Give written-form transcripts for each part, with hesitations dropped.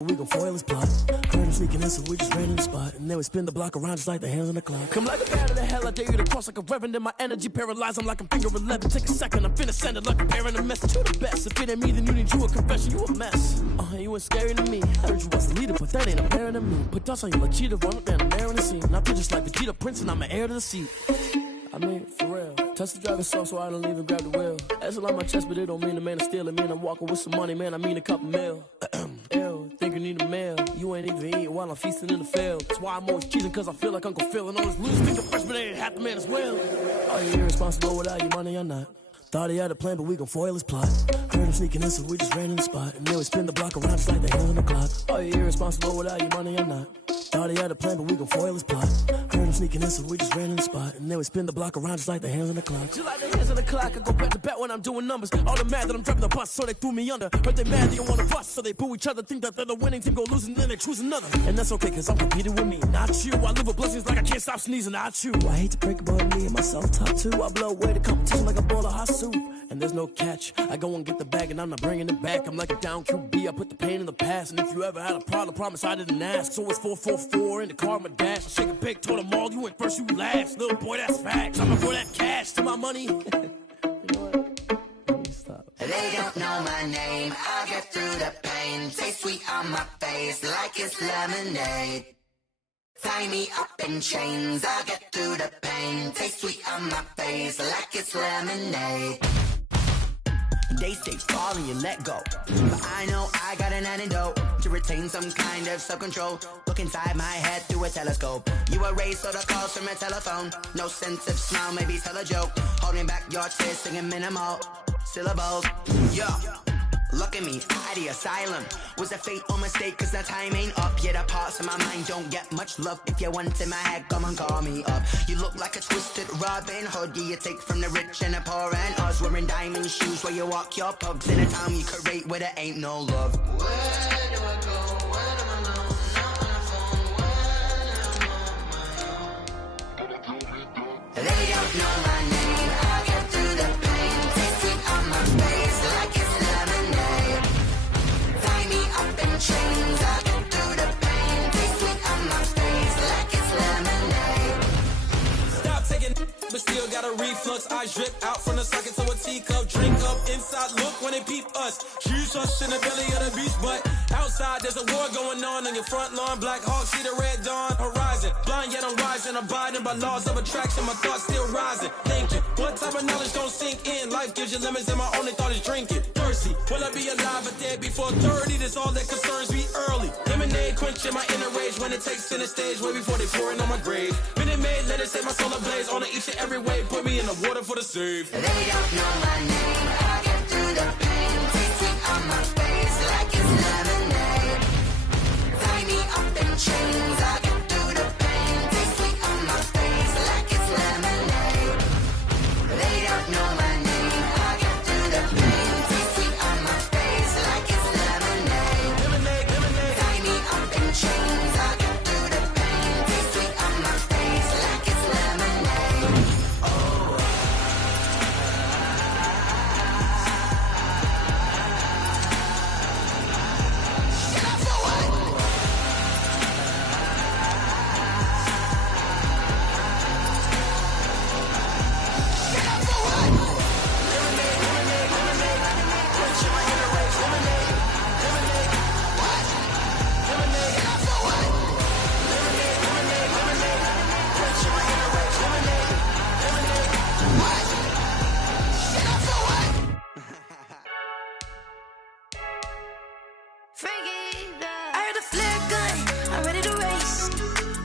We gon' foil his plot. Heard him sneaking in, so we just ran in the spot. And then we spin the block around just like the hands on the clock. Come like a bat of the hell, I dare you to cross like a reverend. In my energy paralyzed, I'm like I'm finger 11. Take a second, I'm finna send it like a parent a message. You the best, if it ain't me, then you need you a confession. You a mess. You ain't scary to me. I heard you was a leader, but that ain't apparent to me. Put dust on you like cheetah, run up down there in the scene. I feel just like Vegeta Prince, and I'm an heir to the seat. I mean, for real. Touch the driver's soft so I don't even grab the wheel. That's a lot on my chest, but it don't mean the man is stealing. Man, I'm walking with some money, man, I mean a couple mil. Ew, think you need a meal. You ain't even eating while I'm feasting in the field. That's why I'm always cheating, cause I feel like Uncle Phil. And all this losers think the freshman ain't half the man as well. Are you irresponsible without your money or not? Thought he had a plan, but we gon' foil his plot. Heard him sneaking in, so we just ran in the spot. And then we spin the block around just like the hands on the clock. Are you irresponsible without your money or not? Thought he had a plan, but we gon' foil his plot. Heard him sneaking in, so we just ran in the spot. And then we spin the block around just like the hands on the clock. Just like the hands on the clock, I go back to back when I'm doing numbers. All the mad that I'm driving the bus, so they threw me under. Heard they mad, they don't wanna bust, so they boo each other. Think that they're the winning team, go losing, then they choose another. And that's okay, cause I'm competing with me, not you. I live with blessings like I can't stop sneezing, not you. I hate to break it, but me and myself top two. I blow away the competition like a bowl of hot soup. And there's no catch. I go and get the bag and I'm not bringing it back. I'm like a down QB, I put the pain in the past. And if you ever had a problem, promise I didn't ask. So it's 444 in the car, my dash. I shake a big, told them all, you ain't first, you last. Little boy, that's facts. I'ma pour that cash to my money. You know what? Let me stop. They don't know my name, I'll get through the pain. Taste sweet on my face like it's lemonade. Tie me up in chains, I'll get through the pain. Taste sweet on my face like it's lemonade. They say fall and you let go, but I know I got an antidote to retain some kind of self-control. Look inside my head through a telescope. You erase all the calls from a telephone. No sense of smile, maybe tell a joke. Holding back your tears, singing minimal syllables. Yeah. Look at me, out the asylum. Was a fate or mistake, cause the time ain't up. Yet the parts of my mind don't get much love. If you want in my head, come and call me up. You look like a twisted Robin Hood. Yeah, you take from the rich and the poor and us. Wearing diamond shoes where you walk your pugs. In a town you create where there ain't no love. Where do I go? Where do I know? Not on the phone. Where am I on my own? They don't know my name, I'll get through the pain. Taste sweet on my face like it's lemonade. Tie me up in chains, I'll get through the pain. Taste sweet on my face like it's lemonade. Stop taking, but still got a reflux. Eyes drip out from the socket to a teacup. Drink up inside, look when they peep us. Huge us in the belly of the beach, but outside there's a war going on your front lawn. Black Hawk, see the red dawn horizon. Blind yet I'm rising, abiding by laws of attraction. My thoughts still rising. Thinking, what type of knowledge don't sink in? Life gives you limits, and my only thought is drinking. Thirsty, will I be alive or dead before 30? That's all that concerns me early. Lemonade quenching my inner rage when it takes center stage, way before they pour it on my grave. Minute Maid, let it set my soul ablaze. On each and every way, put me in the water for the save. They don't know my name, I'll get through the pain. Taste sweet on my face like it's lemonade. Tie me up in chains, I'll get through the pain. Taste sweet on my face like it's lemonade. They don't know my name, I'll get through the pain. Taste sweet on my face like it's lemonade. Tie me up in chains, I'll get through the pain. Taste sweet on my face like it's lemonade. I heard a flare gun, I'm ready to race.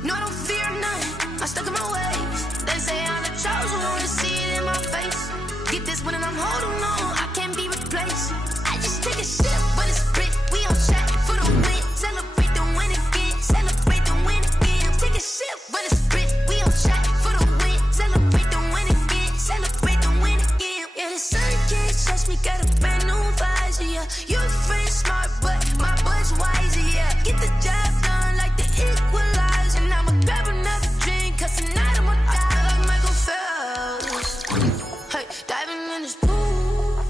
No, I don't fear none, I'm stuck in my ways. They say I'm the chosen one, to see it in my face. Get this one and I'm holding on, I can't be replaced. I just take a sip, but it's split, we on track for the win. Celebrate the win again, celebrate the win again. Take a sip, but it's split, we on track for the win. Celebrate the win again, celebrate the win again. Yeah, the sun can't touch me, got a brand new visor, yeah. You're friend smart, but my bud's wiser, yeah. Get the job done like the equalizer. And I'ma grab another drink, cause tonight I'ma die like Michael Phelps. Hey, diving in this pool.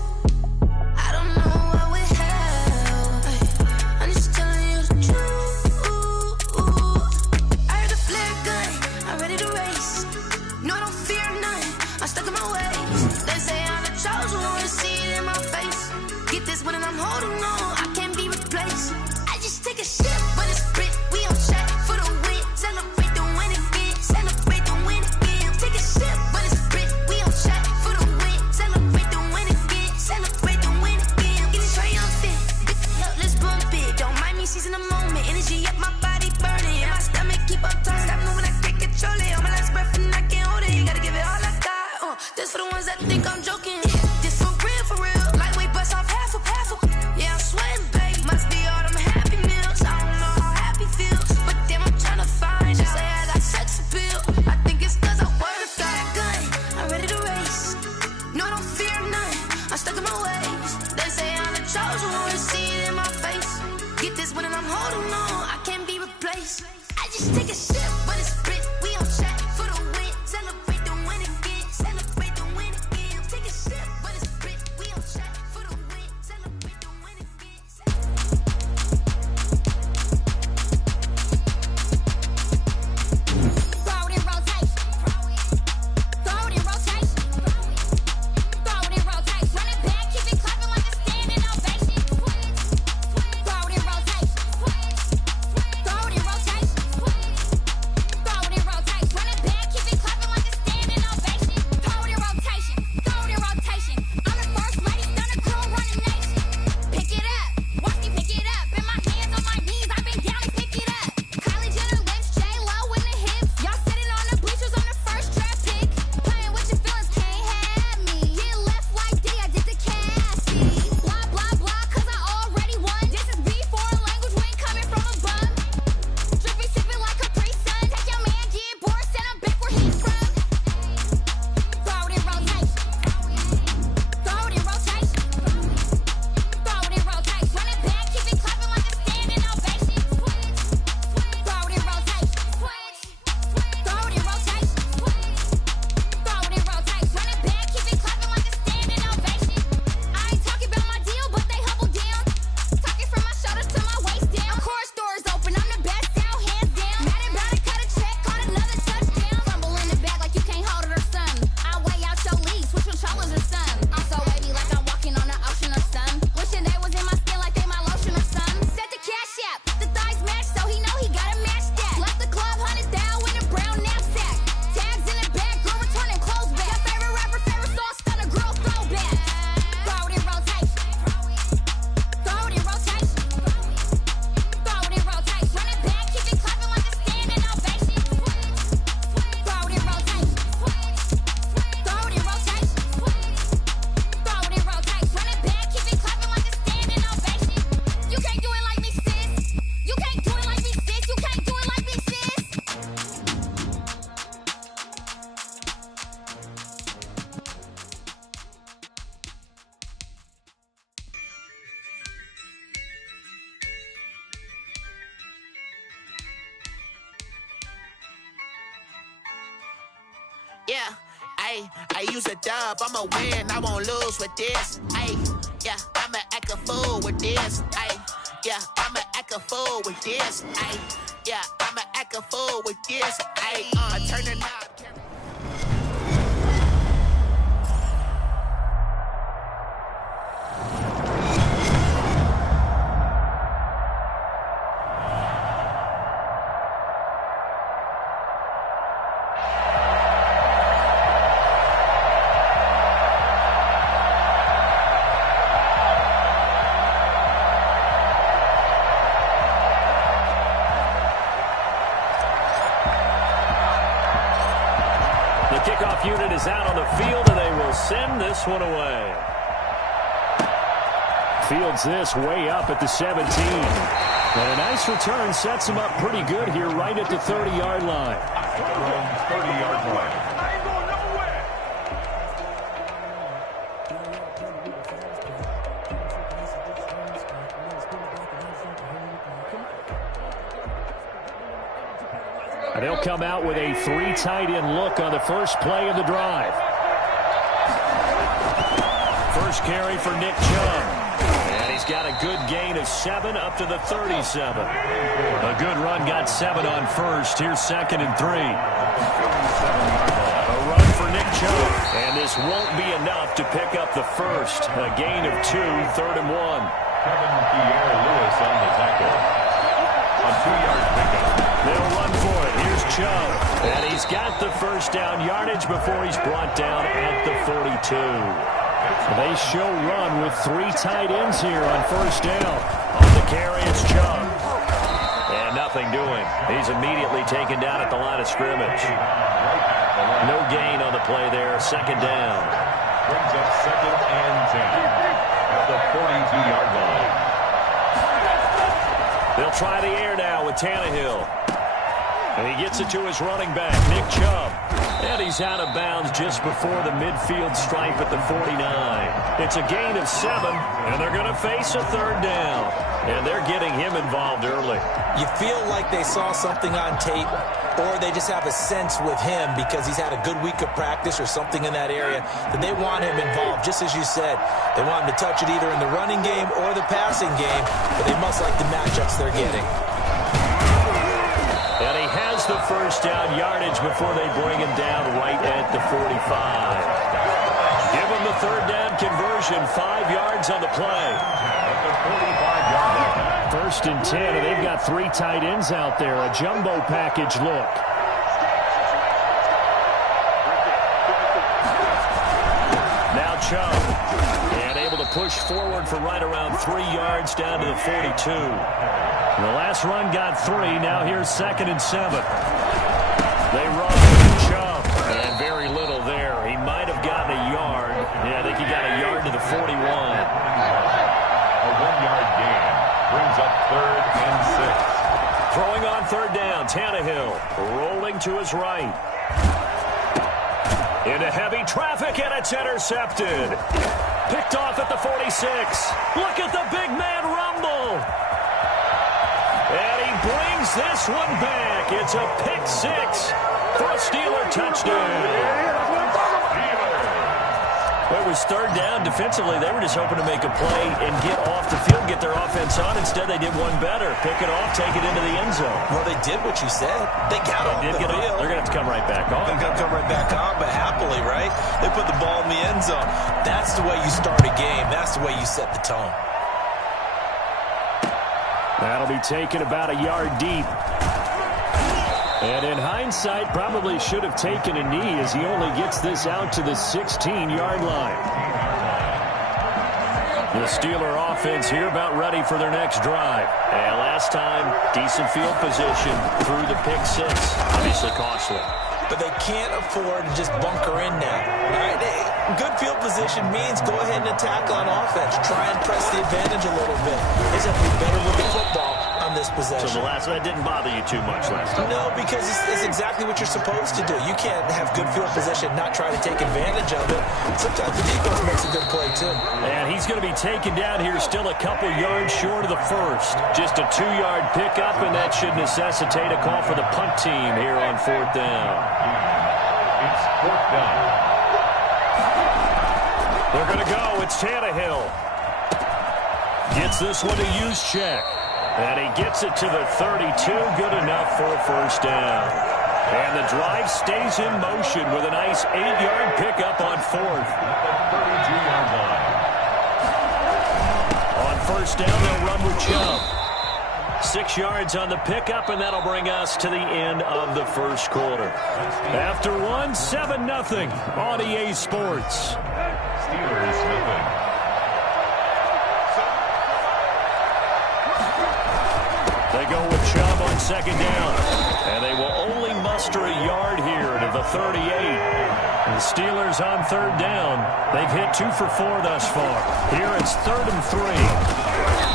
season the moment, energy up my body burning. And my stomach keep up turning. Stop moving, I can't control it. On my last breath and I can't hold it. Gotta give it all I got. This for the ones that think I'm joking. This for real, for real. Lightweight bust off half a. Yeah, I'm sweating, babe. Must be all them happy meals. I don't know how happy feels, but damn, I'm trying to find out. Say I got sex appeal. I think it's 'cause I work. Got a gun, I'm ready to race. No, I don't fear none. I'm stuck in my ways. They say I'm the chosen one. See it in my face. Get this one and I'm holding on. I can't be replaced. I just take a sip, but it's split. We on track for the win. Celebrate the win again. Celebrate the win again. Take a sip, but it's split. We on track for the win. Celebrate the win again. Throw it in rotation. Throw it in rotation. Throw it in rotation. Run it back, keep it clapping like a standing ovation. Throw it in rotation. Throw it in rotation. Throw it in rotation. Run it back, keep it clapping like a standing ovation. Throw it in rotation. Throw it in rotation. I'm the first lady, stunner crew, running nation. Pick it up, watch me pick it up. In my hands on my knees, I've been down and pick it up. Kylie Jenner lips, J-Lo in the hips. Y'all sitting on the bleachers on the first draft pick. Playing with your feelings, can't have me. Get left like D, I did the Cassie. Blah, blah, blah, 'cause I already won. This is B4 language, we ain't coming from a bum. Drippy, sipping like Capri Sun. Take your man, get bored, send him back where he's from. Throw it in rotation. Throw it in rotation. Throw it in rotation. Run it back, keep it clapping like a standing ovation. Throw it in rotation. Throw it in rotation. Throw it in rotation. Run it back, keep it clapping like a standing ovation. I ain't talking about my deal, but they humble down. Talking from my shoulders to my waist down. Core stores open, I'm the best out, hands down. Mad about it, cut a check, caught another touchdown. Fumble in the back like you can't hold it or something. I weigh out your league, switch controllers or something. I'm so wavy like I'm walking on the ocean or something. Wishing they was in my skin like they my lotion or something. Set the cash app, the thighs match, so he know he gotta match that. Left the club, 100,000 in a brown knapsack. Tags in the bag, girl returning clothes back. Your favorite rapper, favorite song, stunner girl throwback. Throw it in rotation. Throw it in rotation. Throw it in rotation. Run it back, keep it clapping like a standing ovation. Throw it in rotation. Throw it in rotation. Throw it in rotation. Run it back, keep it clapping like a standing ovation. You can't do it like me, sis. You can't do it like me, sis. You can't do it like me, sis. Yeah, I use a dub, I'ma win, I won't lose with this. Yeah, I'ma act a fool with this. Yeah, I'ma act a fool with this. Yeah, I'ma act a fool with this. I turn the knob. The kickoff unit is out on the field, and they will send this one away. Fields this way up at the 17. And a nice return sets him up pretty good here right at the 30-yard line. 30-yard line. And they'll come out with a 3 tight end look on the first play of the drive. First carry for Nick Chubb. And he's got a good gain of 7 up to the 37. A good run got 7 on first. Here's 2nd and 3. A run for Nick Chubb. And this won't be enough to pick up the first. A gain of 2, 3rd and 1. Kevin Lewis on the tackle. A 2-yard pickup. They'll run for it. Here's Chubb. And he's got the first down yardage before he's brought down at the 42. They show run with 3 tight ends here on first down. On the carry, it's Chubb. And nothing doing. He's immediately taken down at the line of scrimmage. No gain on the play there. Second down. Brings up 2nd and 10 at the 42-yard line. They'll try the air now with Tannehill. And he gets it to his running back, Nick Chubb. And he's out of bounds just before the midfield stripe at the 49. It's a gain of 7, and they're going to face a third down. And they're getting him involved early. You feel like they saw something on tape, or they just have a sense with him because he's had a good week of practice or something in that area that they want him involved, just as you said. They want him to touch it either in the running game or the passing game, but they must like the matchups they're getting. And he has the first down yardage before they bring him down right at the 45. Give him the third down conversion, 5 yards on the play. At the 45-yard line. 1st and 10, and they've got 3 tight ends out there. A jumbo package look. Now Chubb. And able to push forward for right around 3 yards down to the 42. The last run got 3. Now here's 2nd and 7. They run Chubb. And very little there. He might have gotten a yard. Yeah, I think he got a yard to the 41. A 1-yard gain brings up 3rd and 6. Throwing on 3rd down, Tannehill rolling to his right. Into heavy traffic, and it's intercepted. Picked off at the 46. Look at the big man rumble. And he brings this one back. It's a pick 6 for a Steeler touchdown. It was 3rd down. Defensively, they were just hoping to make a play and get off the field, get their offense on. Instead, they did one better. Pick it off, take it into the end zone. Well, they did what you said. They got off the field. They're going to have to come right back on. They're going to come right back on, but happily, right? They put the ball in the end zone. That's the way you start a game. That's the way you set the tone. That'll be taken about a yard deep. And in hindsight, probably should have taken a knee as he only gets this out to the 16-yard line. The Steeler offense here about ready for their next drive. And last time, decent field position through the pick 6. Obviously costly. But they can't afford to just bunker in now. Right? Good field position means go ahead and attack on offense. Try and press the advantage a little bit. They just have to be better with the football on this possession. So the last one didn't bother you too much last time? No, because it's exactly what you're supposed to do. You can't have good field position, not try to take advantage of it. Sometimes the defense makes a good play, too. And he's going to be taken down here still a couple yards short of the first. Just a 2-yard pickup, and that should necessitate a call for the punt team here on 4th down. It's 4th down. They're going to go. It's Tannehill. Gets this one to Juszczyk. And he gets it to the 32. Good enough for a first down. And the drive stays in motion with a nice 8-yard pickup on 4th. At the 32-yard line. On first down, they'll run with Chubb. 6 yards on the pickup, and that'll bring us to the end of the first quarter. After one, 7-0 on EA Sports. Steelers moving. They go with Chubb on 2nd down. And they will only muster a yard here to the 38. The Steelers on 3rd down. They've hit 2 for 4 thus far. Here it's 3rd and 3.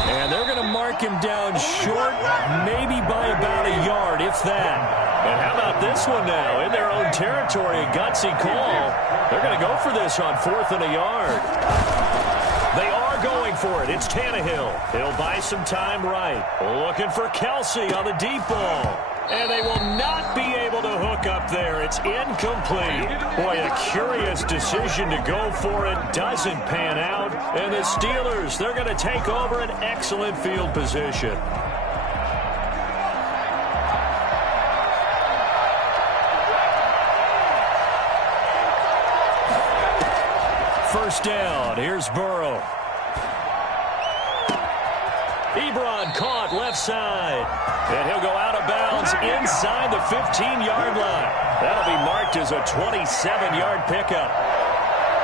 And they're going to mark him down short, maybe by about a yard, if that. And how about this one now? In their own territory, a gutsy call. They're going to go for this on 4th and a yard. They are going for it. It's Tannehill. He'll buy some time right. Looking for Kelsey on the deep ball. And they will not be able to hook up there. It's incomplete. Boy, a curious decision to go for it. Doesn't pan out. And the Steelers, they're going to take over an excellent field position. First down. Here's Burrow. Ebron caught left side. And he'll go out of bounds inside the 15-yard line. That'll be marked as a 27-yard pickup.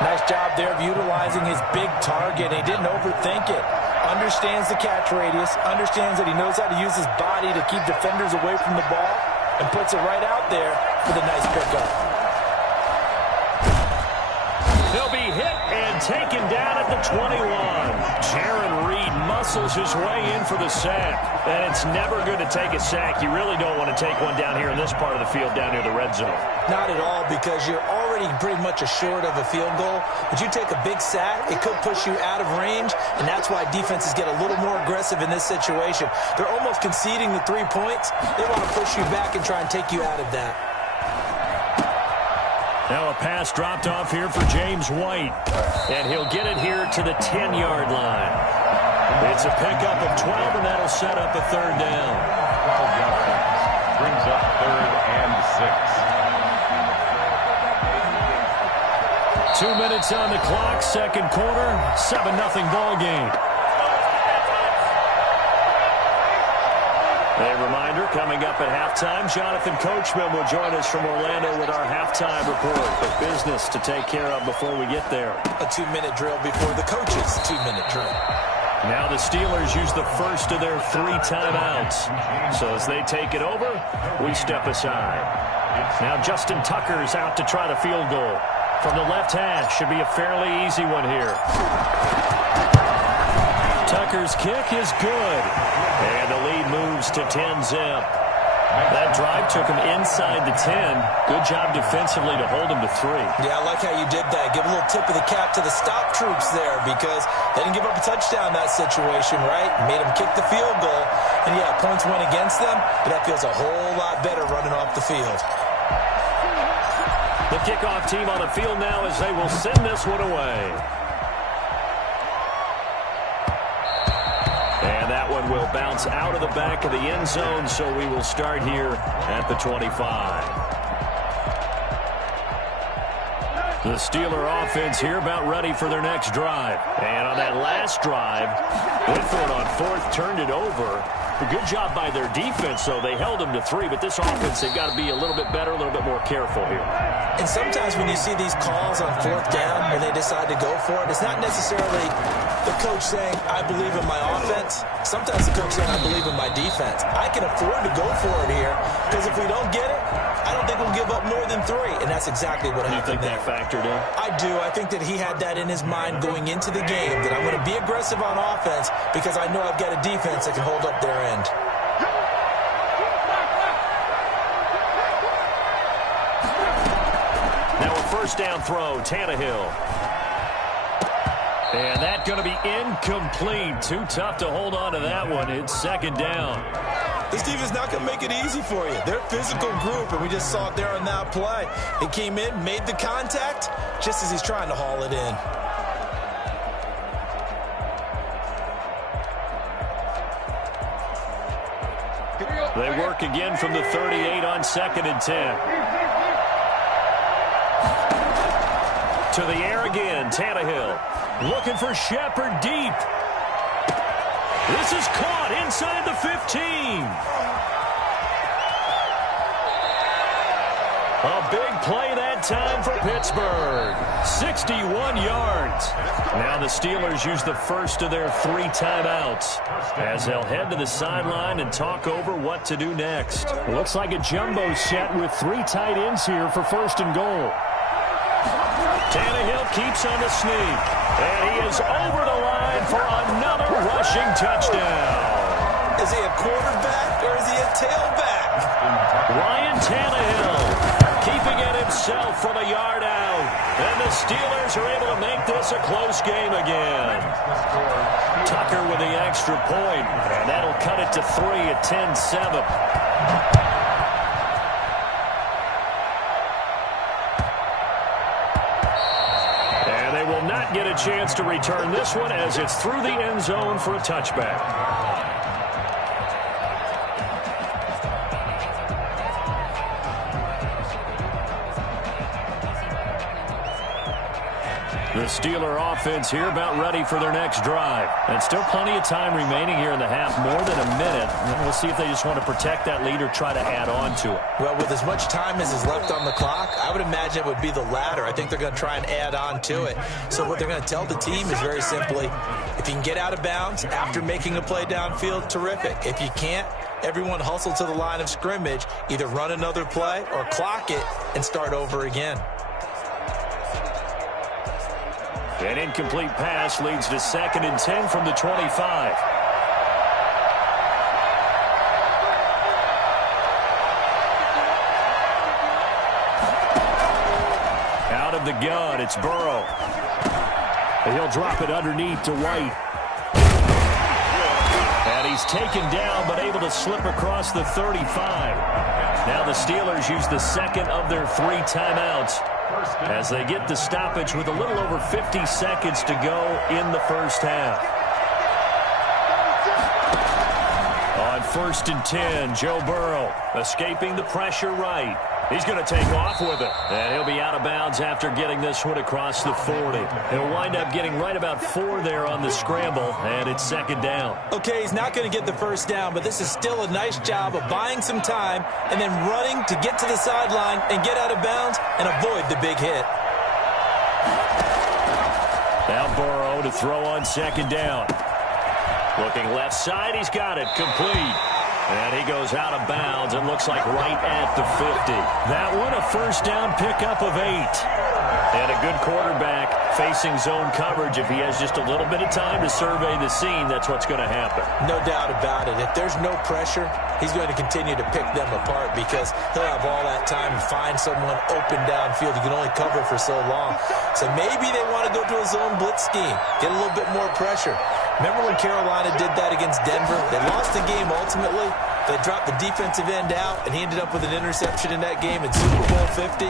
Nice job there of utilizing his big target. He didn't overthink it. understands the catch radius, understands that he knows how to use his body to keep defenders away from the ball, and puts it right out there for the nice pickup. He'll be hit and taken down at the 21. Jaron Reed muscles his way in for the sack. And it's never good to take a sack. You really don't want to take one down here in this part of the field, down near the red zone. Not at all, because you're already pretty much assured of a field goal. But you take a big sack, it could push you out of range, and that's why defenses get a little more aggressive in this situation. They're almost conceding the 3 points. They want to push you back and try and take you out of that. Now a pass dropped off here for James White. And he'll get it here to the 10-yard line. It's a pickup of 12, and that'll set up a third down. 12 yards. Brings up 3rd and 6. 2 minutes on the clock, second quarter, 7-0 ball game. A reminder, coming up at halftime, Jonathan Coachman will join us from Orlando with our halftime report. But business to take care of before we get there. A 2-minute drill before the coach's 2-minute drill. Now the Steelers use the first of their 3 timeouts. So as they take it over, we step aside. Now Justin Tucker's out to try the field goal. From the left hash, should be a fairly easy one here. Tucker's kick is good. And the lead moves to 10-zip. That drive took him inside the 10. Good job defensively to hold him to 3. Yeah, I like how you did that. Give a little tip of the cap to the stop troops there, because they didn't give up a touchdown in that situation, right? Made them kick the field goal. And, yeah, points went against them, but that feels a whole lot better running off the field. The kickoff team on the field now as they will send this one away. And that one will bounce out of the back of the end zone, so we will start here at the 25. The Steeler offense here about ready for their next drive. And on that last drive, went for it on 4th, turned it over. A good job by their defense, though. They held them to 3, but this offense, they've got to be a little bit better, a little bit more careful here. And sometimes when you see these calls on 4th down, when they decide to go for it, it's not necessarily the coach saying, I believe in my offense. Sometimes the coach saying, I believe in my defense. I can afford to go for it here, because if we don't get it, I don't think we'll give up more than 3. And that's exactly what happened there. You think that factored in? I do. I think that he had that in his mind going into the game, that I'm going to be aggressive on offense because I know I've got a defense that can hold up their end. Now a first down throw, Tannehill. And that's going to be incomplete. Too tough to hold on to that one. It's second down. This defense is not going to make it easy for you. They're a physical group, and we just saw it there on that play. He came in, made the contact, just as he's trying to haul it in. They work again from the 38 on 2nd and 10. To the air again, Tannehill. Looking for Shepard deep. This is caught inside the 15. A big play that time for Pittsburgh. 61 yards. Now the Steelers use the first of their 3 timeouts as they'll head to the sideline and talk over what to do next. Looks like a jumbo set with 3 tight ends here for 1st and goal. Tannehill keeps on the sneak. And he is over the line for another rushing touchdown. Is he a quarterback or is he a tailback? Ryan Tannehill keeping it himself from a yard out. And the Steelers are able to make this a close game again. Tucker with the extra point. And that'll cut it to 3 at 10-7. Get a chance to return this one as it's through the end zone for a touchback. The Steeler offense here about ready for their next drive. And still plenty of time remaining here in the half, more than a minute. And we'll see if they just want to protect that lead or try to add on to it. Well, with as much time as is left on the clock, I would imagine it would be the latter. I think they're going to try and add on to it. So what they're going to tell the team is very simply, if you can get out of bounds after making a play downfield, terrific. If you can't, everyone hustle to the line of scrimmage, either run another play or clock it and start over again. An incomplete pass leads to 2nd and 10 from the 25. Out of the gun, it's Burrow. And he'll drop it underneath to White. And he's taken down, but able to slip across the 35. Now the Steelers use the second of their 3 timeouts as they get the stoppage with a little over 50 seconds to go in the first half. On 1st and 10, Joe Burrow escaping the pressure right. He's going to take off with it. And he'll be out of bounds after getting this one across the 40. He'll wind up getting right about 4 there on the scramble, and it's 2nd down. Okay, he's not going to get the first down, but this is still a nice job of buying some time and then running to get to the sideline and get out of bounds and avoid the big hit. Now Burrow to throw on 2nd down. Looking left side, he's got it, complete. And he goes out of bounds and looks like right at the 50. That one a first down pickup of 8. And a good quarterback facing zone coverage. If he has just a little bit of time to survey the scene, that's what's going to happen. No doubt about it. If there's no pressure, he's going to continue to pick them apart because he'll have all that time to find someone open downfield. You can only cover for so long. So maybe they want to go to a zone blitz scheme, get a little bit more pressure. Remember when Carolina did that against Denver? They lost the game ultimately. They dropped the defensive end out, and he ended up with an interception in that game in Super Bowl 50.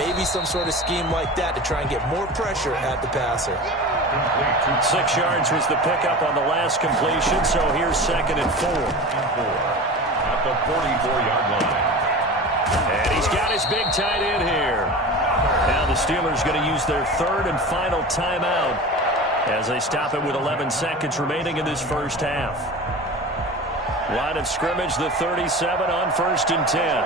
Maybe some sort of scheme like that to try and get more pressure at the passer. 6 yards was the pickup on the last completion, so here's 2nd and 4. At the 44-yard line. And he's got his big tight end here. Now the Steelers going to use their 3rd and final timeout as they stop it with 11 seconds remaining in this first half. Line of scrimmage, the 37 on 1st and 10.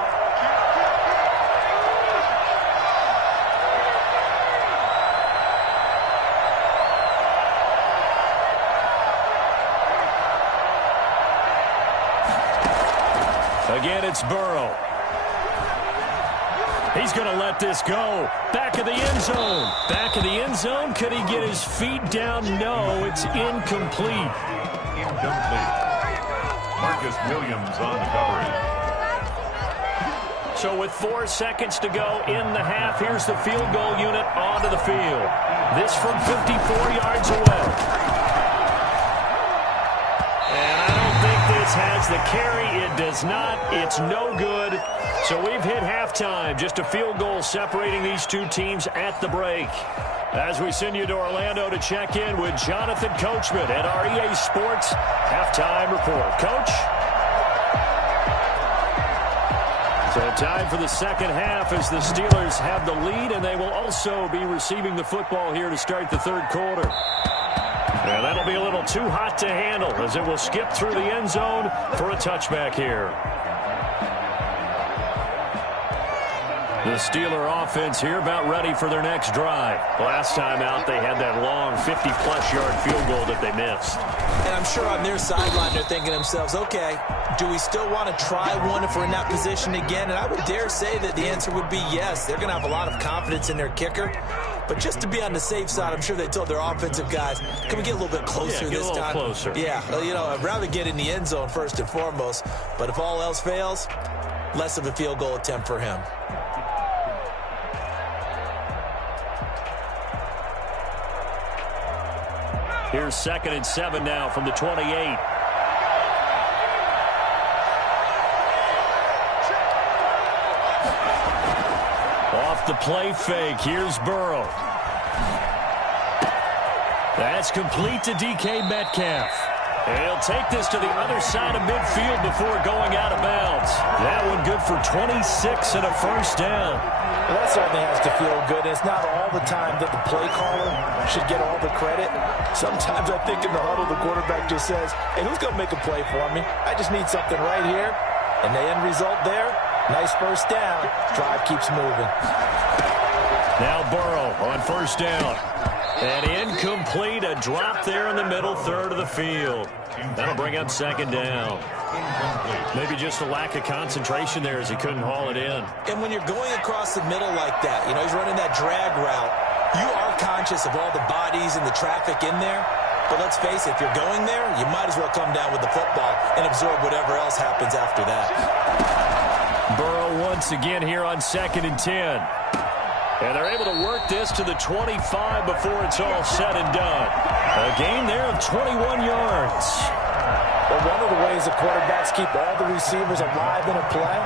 Again, it's Burrow. He's going to let this go. Back of the end zone. Back of the end zone. Could he get his feet down? No, it's incomplete. Marcus Williams on the coverage. So with 4 seconds to go in the half, here's the field goal unit onto the field. This from 54 yards away. And I don't think this has the carry. It does not. It's no good. So we've hit halftime. Just a field goal separating these two teams at the break. As we send you to Orlando to check in with Jonathan Coachman at our EA Sports Halftime Report. Coach? So time for the second half as the Steelers have the lead, and they will also be receiving the football here to start the third quarter. And that'll be a little too hot to handle as it will skip through the end zone for a touchback here. The Steeler offense here about ready for their next drive. Last time out, they had that long 50-plus yard field goal that they missed. And I'm sure on their sideline they're thinking to themselves, okay, do we still want to try one if we're in that position again? And I would dare say that the answer would be yes. They're going to have a lot of confidence in their kicker. But just to be on the safe side, I'm sure they told their offensive guys, can we get a little bit closer this time? Get a little closer. Yeah, you know, I'd rather get in the end zone first and foremost. But if all else fails, less of a field goal attempt for him. Here's 2nd and 7 now from the 28. Off the play fake. Here's Burrow. That's complete to DK Metcalf. And he'll take this to the other side of midfield before going out of bounds. That one good for 26 and a first down. Well, that certainly has to feel good. It's not all the time that the play caller should get all the credit. Sometimes I think in the huddle, the quarterback just says, hey, who's going to make a play for me? I just need something right here. And the end result there, nice first down. Drive keeps moving. Now Burrow on first down. And incomplete, a drop there in the middle third of the field. That'll bring up second down. Maybe just a lack of concentration there as he couldn't haul it in. And when you're going across the middle like that, you know, he's running that drag route, you are conscious of all the bodies and the traffic in there. But let's face it, if you're going there, you might as well come down with the football and absorb whatever else happens after that. Burrow once again here on 2nd and 10. And they're able to work this to the 25 before it's all said and done. A gain there of 21 yards. Well, one of the ways the quarterbacks keep all the receivers alive in a play,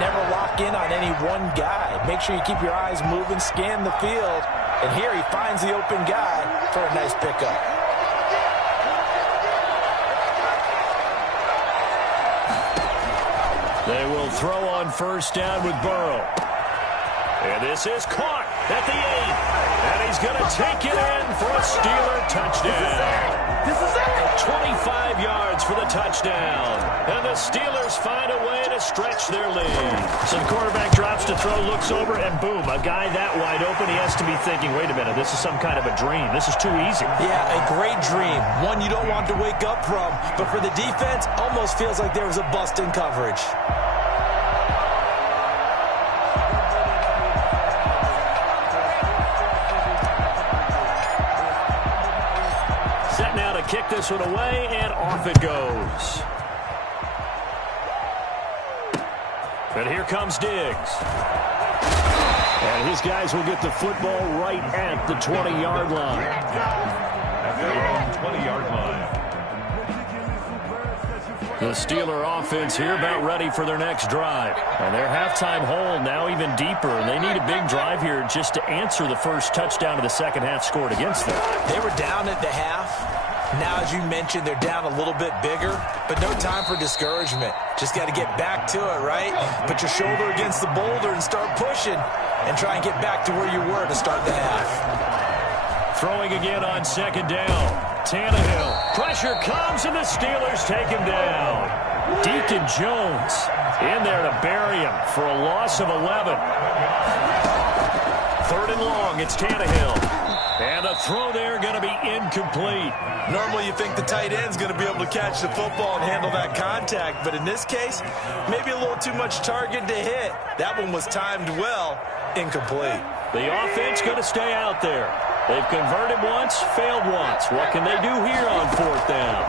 never lock in on any one guy. Make sure you keep your eyes moving, scan the field. And here he finds the open guy for a nice pickup. They will throw on first down with Burrow. And this is caught at the 8. And he's going to take it in for a Steeler touchdown. This is it. 25 yards for the touchdown. And the Steelers find a way to stretch their lead. So the quarterback drops to throw, looks over, and boom, a guy that wide open, he has to be thinking, wait a minute, this is some kind of a dream. This is too easy. Yeah, a great dream. One you don't want to wake up from. But for the defense, almost feels like there was a bust in coverage. Kick this one away, and off it goes. And here comes Diggs. And his guys will get the football right at the 20-yard line. At their own 20-yard line. The Steeler offense here about ready for their next drive. And their halftime hole now even deeper. And they need a big drive here just to answer the first touchdown of the second half scored against them. They were down at the half. Now, as you mentioned, they're down a little bit bigger, but no time for discouragement. Just got to get back to it, right? Put your shoulder against the boulder and start pushing and try and get back to where you were to start the half. Throwing again on second down. Tannehill. Pressure comes, and the Steelers take him down. Deacon Jones in there to bury him for a loss of 11. 3rd and long, it's Tannehill. And a throw there going to be incomplete. Normally you think the tight end's going to be able to catch the football and handle that contact, but in this case, maybe a little too much target to hit. That one was timed well, incomplete. The offense going to stay out there. They've converted once, failed once. What can they do here on 4th down?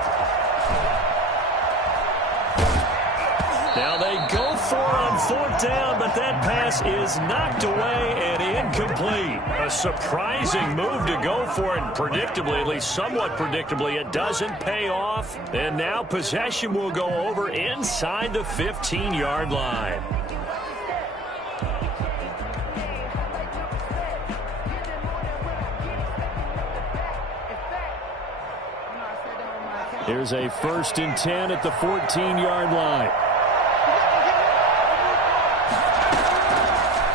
Now they go for it on 4th down, but that pass is knocked away and incomplete. A surprising move to go for it, and predictably, at least somewhat predictably, it doesn't pay off. And now possession will go over inside the 15-yard line. Here's a 1st and 10 at the 14-yard line.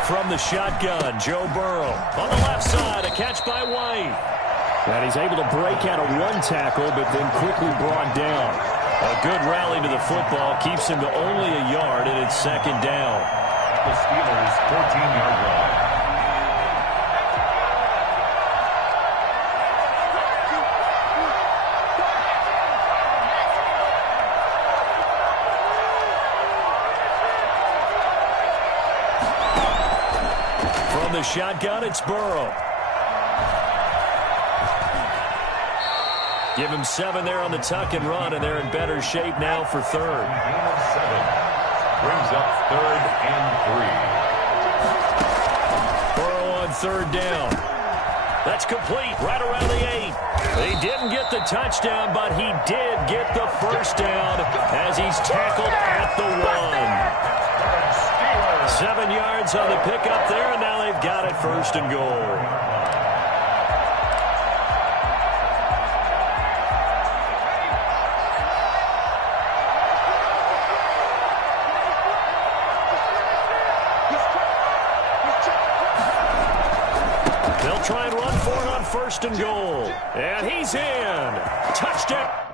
From the shotgun, Joe Burrow. On the left side, a catch by White. And he's able to break out of one tackle, but then quickly brought down. A good rally to the football keeps him to only a yard, and it's second down. The Steelers' 14-yard line. The shotgun, it's Burrow. Give him 7 there on the tuck and run, and they're in better shape now for 3rd. Gain of 7 brings up 3rd and 3. Burrow on 3rd down. That's complete right around the 8. He didn't get the touchdown, but he did get the first down as he's tackled at the 1. 7 yards on the pickup there, and now they've got it 1st and goal. first and goal. And he's in. Touchdown.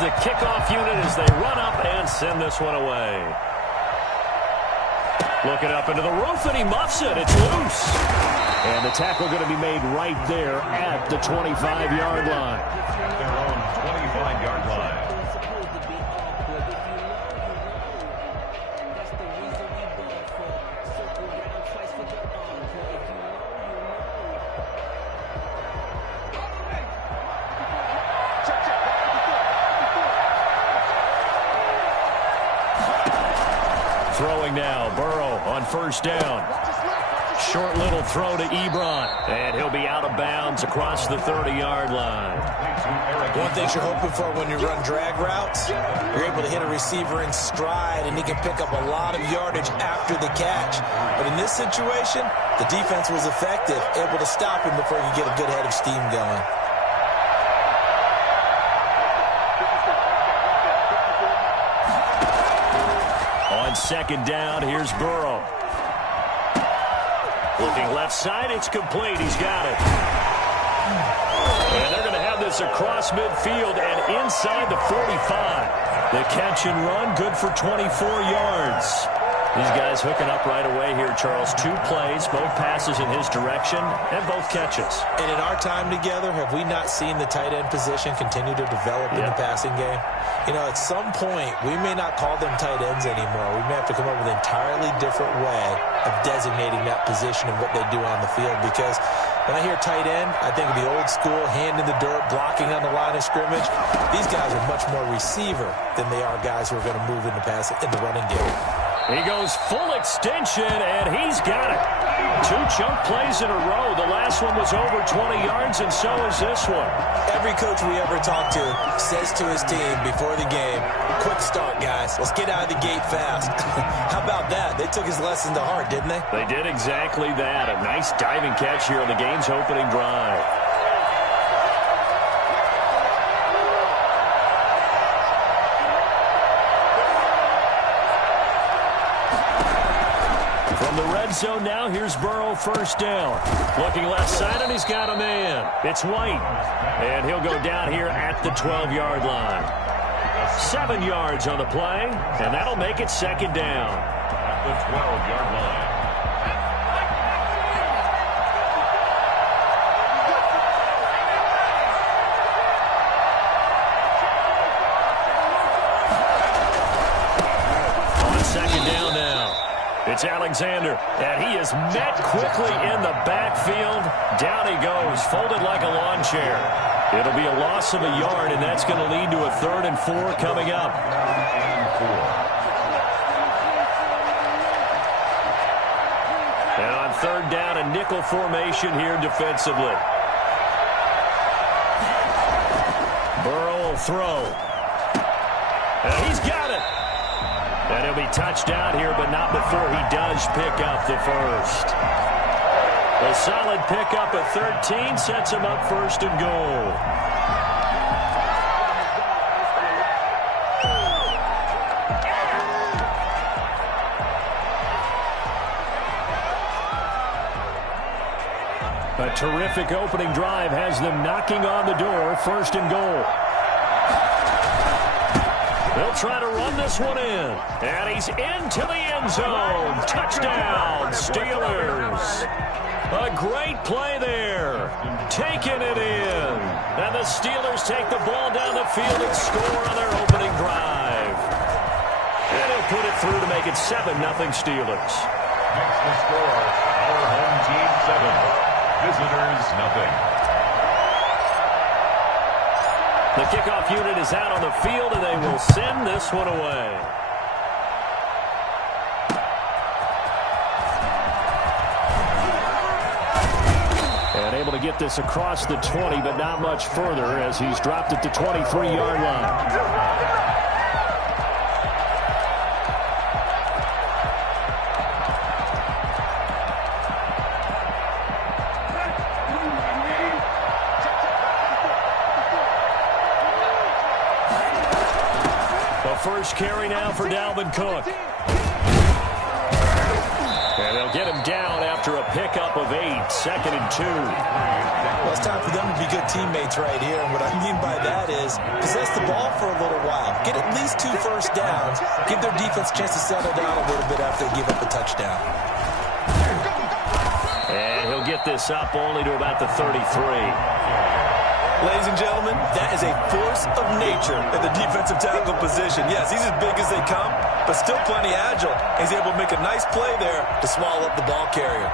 The kickoff unit as they run up and send this one away. Looking up into the roof, and he muffs it. It's loose. And the tackle going to be made right there at the 25-yard line. Their own 25-yard line. Throwing now, Burrow on first down. Short little throw to Ebron, and he'll be out of bounds across the 30-yard line. One thing you're hoping for when you run drag routes, you're able to hit a receiver in stride, and he can pick up a lot of yardage after the catch. But in this situation, the defense was effective, able to stop him before he could get a good head of steam going. On second down, here's Burrow. Looking left side, it's complete. He's got it. And they're going to have this across midfield and inside the 45. The catch and run, good for 24 yards. These guys hooking up right away here, Charles. 2 plays, both passes in his direction, and both catches. And in our time together, have we not seen the tight end position continue to develop in the passing game? You know, at some point, we may not call them tight ends anymore. We may have to come up with an entirely different way of designating that position and what they do on the field. Because when I hear tight end, I think of the old school, hand in the dirt, blocking on the line of scrimmage. These guys are much more receiver than they are guys who are going to move into pass in the running game. He goes full extension, and he's got it. 2 chunk plays in a row. The last one was over 20 yards, and so is this one. Every coach we ever talk to says to his team before the game, quick start, guys. Let's get out of the gate fast. How about that? They took his lesson to heart, didn't they? They did exactly that. A nice diving catch here on the game's opening drive. From the red zone now, here's Burrow first down. Looking left side, and he's got a man. It's White. And he'll go down here at the 12-yard line. 7 yards on the play, and that'll make it second down. At the 12-yard line. It's Alexander, and he is met quickly in the backfield. Down he goes, folded like a lawn chair. It'll be a loss of a yard, and that's going to lead to a 3rd and 4 coming up. And on 3rd down, a nickel formation here defensively. Burrow will throw. And he's got it. And he'll be touchdown here, but not before he does pick up the first. A solid pickup at 13 sets him up 1st and goal. A terrific opening drive has them knocking on the door, 1st and goal. They'll try to run this one in. And he's into the end zone. Touchdown, Steelers. A great play there. Taking it in. And the Steelers take the ball down the field and score on their opening drive. And he'll put it through to make it 7-0 Steelers. Next to score, our home team 7, visitors nothing. The kickoff unit is out on the field, and they will send this one away. And able to get this across the 20, but not much further as he's dropped at the 23-yard line. First carry now for Dalvin Cook. And they'll get him down after a pickup of 8, 2nd and 2. Well, it's time for them to be good teammates right here. And what I mean by that is possess the ball for a little while. Get at least 2 first downs. Give their defense a chance to settle down a little bit after they give up a touchdown. And he'll get this up only to about the 33. Ladies and gentlemen, that is a force of nature at the defensive tackle position. Yes, he's as big as they come, but still plenty agile. He's able to make a nice play there to swallow up the ball carrier.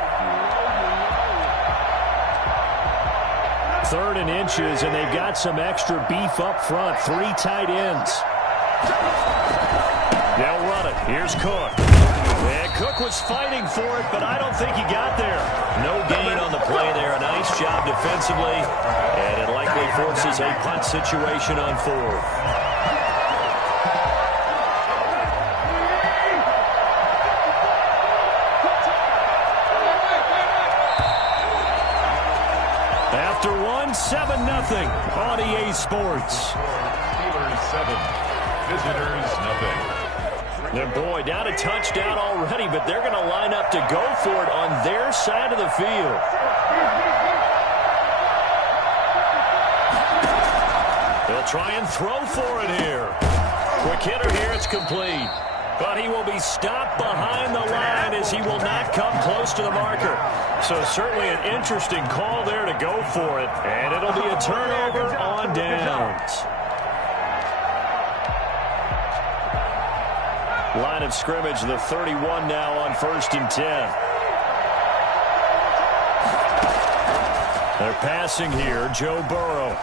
3rd and inches, and they've got some extra beef up front. 3 tight ends. They'll run it. Here's Cook. And Cook was fighting for it, but I don't think he got there. No gain on the play there. A nice job defensively. And it likely forces a punt situation on 4th. After 1, 7-0 on EA Sports. Steelers 7, visitors nothing. And boy, down a touchdown already, but they're going to line up to go for it on their side of the field. They'll try and throw for it here. Quick hitter here, it's complete. But he will be stopped behind the line as he will not come close to the marker. So certainly an interesting call there to go for it. And it'll be a turnover on downs. Line of scrimmage, the 31 now on 1st and 10. They're passing here, Joe Burrow.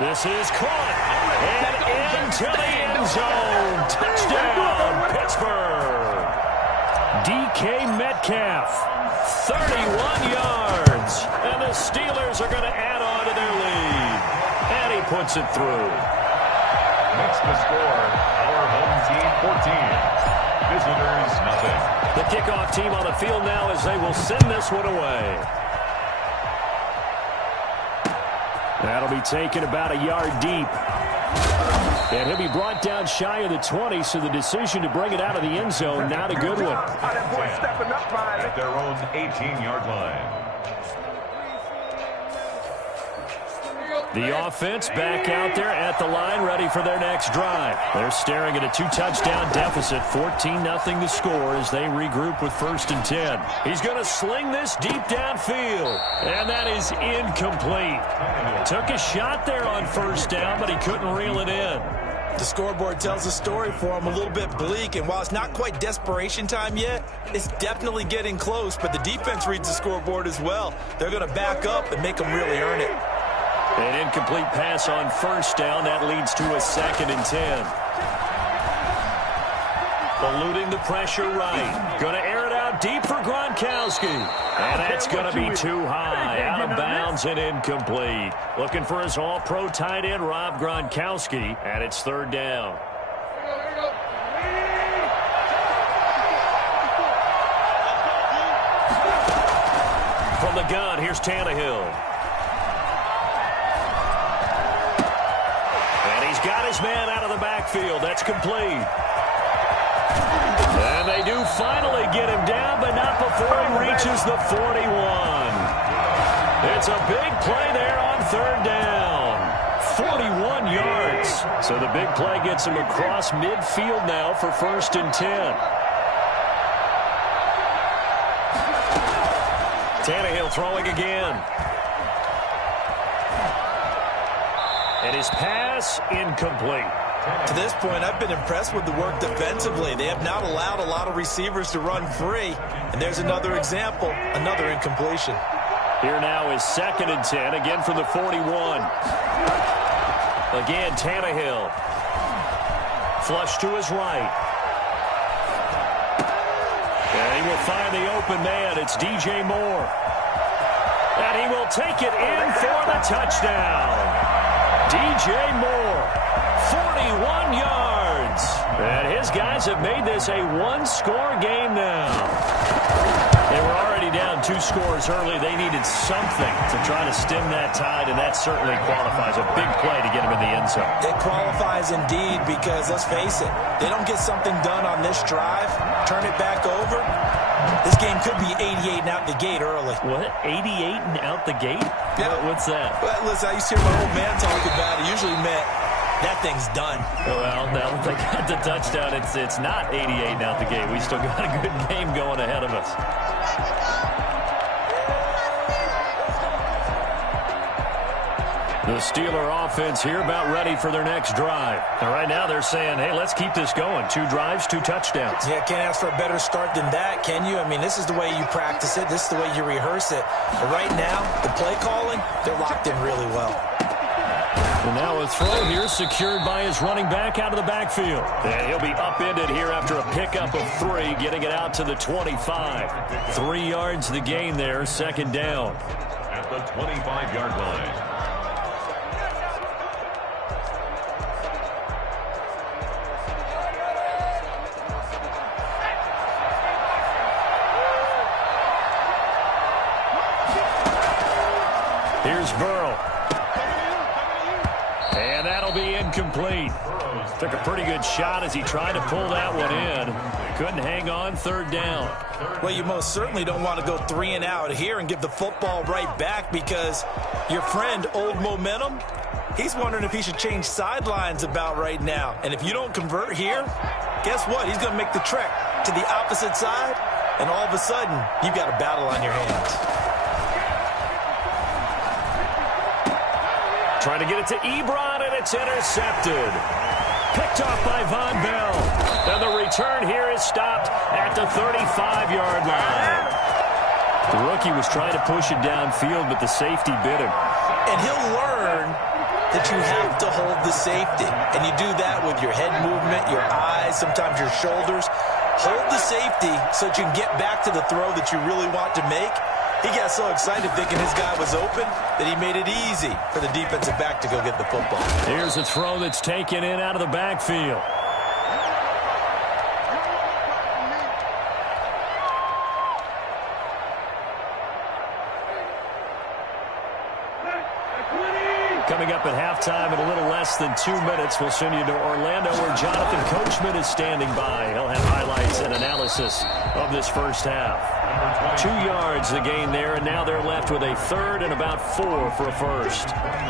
This is caught, and into the end zone. Touchdown, Pittsburgh. DK Metcalf, 31 yards. And the Steelers are going to add on to their lead. And he puts it through. Next to score, our home team 14, visitors nothing. The kickoff team on the field now as they will send this one away. That'll be taken about a yard deep. And he'll be brought down shy of the 20, so the decision to bring it out of the end zone, not a good one. At their own 18-yard line. The offense back out there at the line, ready for their next drive. They're staring at a 2-touchdown deficit, 14-0 to score as they regroup with 1st and 10. He's going to sling this deep downfield, and that is incomplete. Took a shot there on 1st down, but he couldn't reel it in. The scoreboard tells a story for them, a little bit bleak, and while it's not quite desperation time yet, it's definitely getting close, but the defense reads the scoreboard as well. They're going to back up and make them really earn it. An incomplete pass on first down. That leads to a 2nd and 10. Eluding the pressure right. Going to air it out deep for Gronkowski. And that's going to be too high. Out of bounds and incomplete. Looking for his all-pro tight end, Rob Gronkowski. And it's 3rd down. From the gun, here's Tannehill. And he's got his man out of the backfield. That's complete. And they do finally get him down, but not before he reaches the 41. It's a big play there on 3rd down. 41 yards. So the big play gets him across midfield now for 1st and 10. Tannehill throwing again. And his pass incomplete. To this point, I've been impressed with the work defensively. They have not allowed a lot of receivers to run free. And there's another example, another incompletion. Here now is 2nd and 10, again from the 41. Again, Tannehill. Flush to his right. And he will find the open man. It's DJ Moore. And he will take it in for the touchdown. DJ Moore, 41 yards. And his guys have made this a one-score game now. They were already down 2 scores early. They needed something to try to stem that tide, and that certainly qualifies. A big play to get him in the end zone. It qualifies indeed because, let's face it, they don't get something done on this drive, turn it back over, this game could be 88 and out the gate early. What? 88 and out the gate? Yeah. What's that? Well, listen, I used to hear my old man talk about it. Usually meant that thing's done. Well, now that they got the touchdown, it's not 88 and out the gate. We still got a good game going ahead of us. The Steeler offense here about ready for their next drive. And right now they're saying, hey, let's keep this going. 2 drives, 2 touchdowns. Yeah, can't ask for a better start than that, can you? I mean, this is the way you practice it. This is the way you rehearse it. But right now, the play calling, they're locked in really well. And now a throw here secured by his running back out of the backfield. And he'll be upended here after a pickup of 3, getting it out to the 25. 3 yards the gain there, 2nd down. At the 25-yard line. Here's Burrow. And that'll be incomplete. Took a pretty good shot as he tried to pull that one in. Couldn't hang on, 3rd down. Well, you most certainly don't want to go 3 and out here and give the football right back because your friend, Old Momentum, he's wondering if he should change sidelines about right now. And if you don't convert here, guess what? He's going to make the trek to the opposite side, and all of a sudden, you've got a battle on your hands. Trying to get it to Ebron, and it's intercepted. Picked off by Von Bell. And the return here is stopped at the 35-yard line. The rookie was trying to push it downfield, but the safety bit him. And he'll learn that you have to hold the safety. And you do that with your head movement, your eyes, sometimes your shoulders. Hold the safety so that you can get back to the throw that you really want to make. He got so excited thinking his guy was open that he made it easy for the defensive back to go get the football. Here's a throw that's taken in out of the backfield. Coming up at halftime in a little less than 2 minutes, we'll send you to Orlando where Jonathan Coachman is standing by. He'll have highlights and analysis of this first half. 2 yards the gain there, and now they're left with a 3rd and about 4 for a first.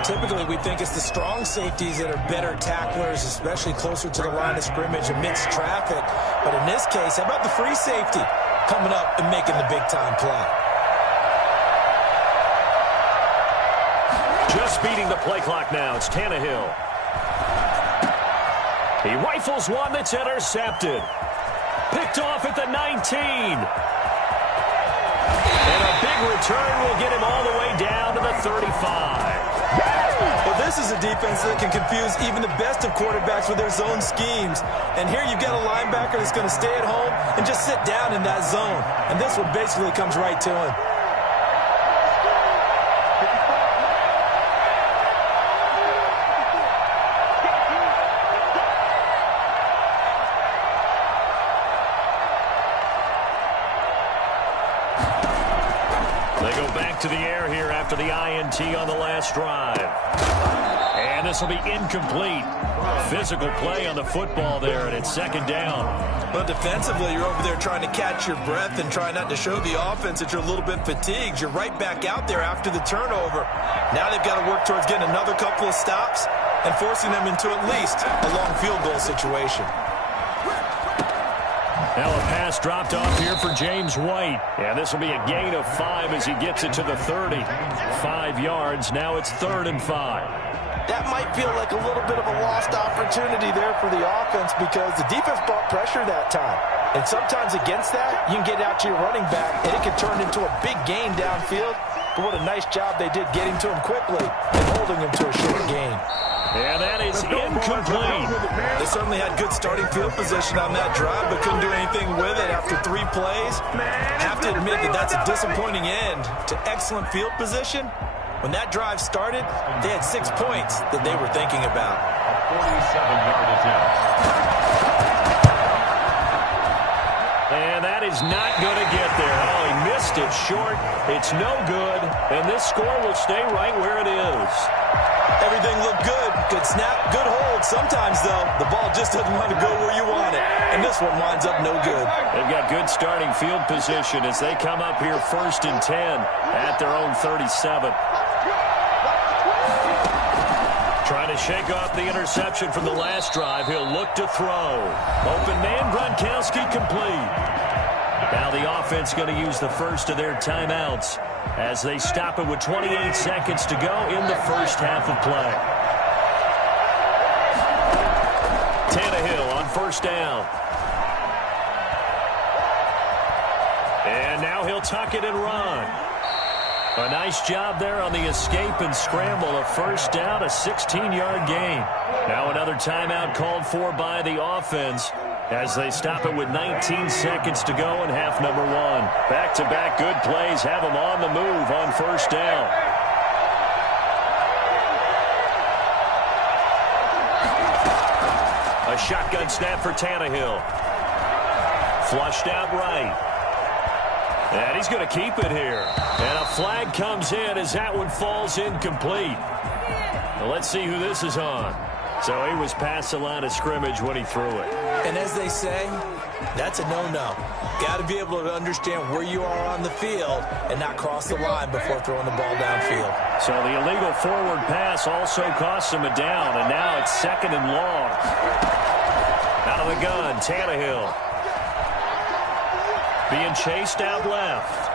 Typically, we think it's the strong safeties that are better tacklers, especially closer to the line of scrimmage amidst traffic. But in this case, how about the free safety coming up and making the big-time play? Just beating the play clock now. It's Tannehill. He rifles one that's intercepted. Picked off at the 19. And a big return will get him all the way down to the 35. Well, this is a defense that can confuse even the best of quarterbacks with their zone schemes. And here you've got a linebacker that's going to stay at home and just sit down in that zone. And this one basically comes right to him. To the air here after the INT on the last drive. And this will be incomplete. Physical play on the football there, and it's second down. Well, defensively, you're over there trying to catch your breath and try not to show the offense that you're a little bit fatigued. You're right back out there after the turnover. Now they've got to work towards getting another couple of stops and forcing them into at least a long field goal situation. Now a pass dropped off here for James White. And this will be a gain of 5 as he gets it to the 30. 5 yards. Now it's 3rd and 5. That might feel like a little bit of a lost opportunity there for the offense because the defense brought pressure that time. And sometimes against that, you can get out to your running back, and it can turn into a big gain downfield. But what a nice job they did getting to him quickly and holding him to a short gain. Yeah, that is incomplete. They certainly had good starting field position on that drive, but couldn't do anything with it after 3 plays. Have to admit that that's a disappointing end to excellent field position. When that drive started, they had 6 points that they were thinking about. A 47-yard attempt. And that is not going to get there. Oh, he missed it short. It's no good, and this score will stay right where it is. Everything looked good. Good snap, good hold. Sometimes, though, the ball just doesn't want to go where you want it. And this one winds up no good. They've got good starting field position as they come up here 1st and 10 at their own 37. Trying to shake off the interception from the last drive. He'll look to throw. Open man, Gronkowski complete. Now the offense going to use the first of their timeouts as they stop it with 28 seconds to go in the first half of play. Tannehill on 1st down. And now he'll tuck it and run. A nice job there on the escape and scramble. A 1st down, a 16-yard gain. Now another timeout called for by the offense as they stop it with 19 seconds to go in half number 1. Back-to-back good plays have them on the move on 1st down. A shotgun snap for Tannehill. Flushed out right. And he's going to keep it here. And a flag comes in as that one falls incomplete. Now let's see who this is on. So he was past the line of scrimmage when he threw it. And as they say, that's a no-no. Got to be able to understand where you are on the field and not cross the line before throwing the ball downfield. So the illegal forward pass also costs him a down, and now it's 2nd and long. Out of the gun, Tannehill. Being chased out left.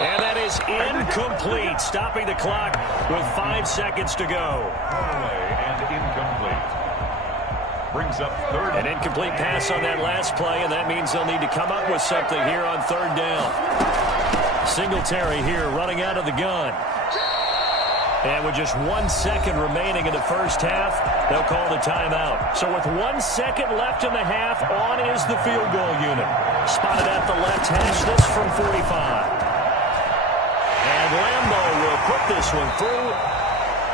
And that is incomplete, stopping the clock with 5 seconds to go. And incomplete. Brings up 3rd. An incomplete pass on that last play, and that means they'll need to come up with something here on 3rd down. Singletary here running out of the gun. And with just 1 second remaining in the first half, they'll call the timeout. So with 1 second left in the half, on is the field goal unit. Spotted at the left hash, this from 45. And Lambo will put this one through.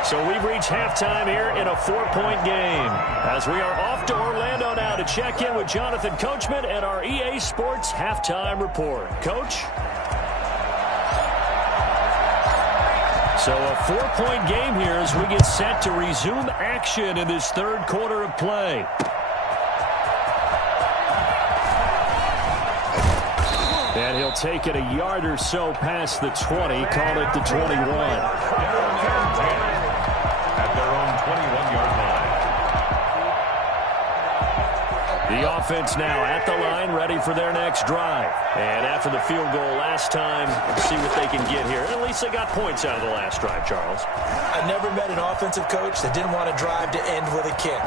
So we've reached halftime here in a 4-point game. As we are off to Orlando now to check in with Jonathan Coachman and our EA Sports Halftime Report. Coach? So a 4-point game here as we get set to resume action in this 3rd quarter of play. And he'll take it a yard or so past the 20, call it the 21. At their own 21-yard line. The offense now at the line, ready for their next drive. And after the field goal last time, let's see what they can get here. At least they got points out of the last drive, Charles. I've never met an offensive coach that didn't want to drive to end with a kick.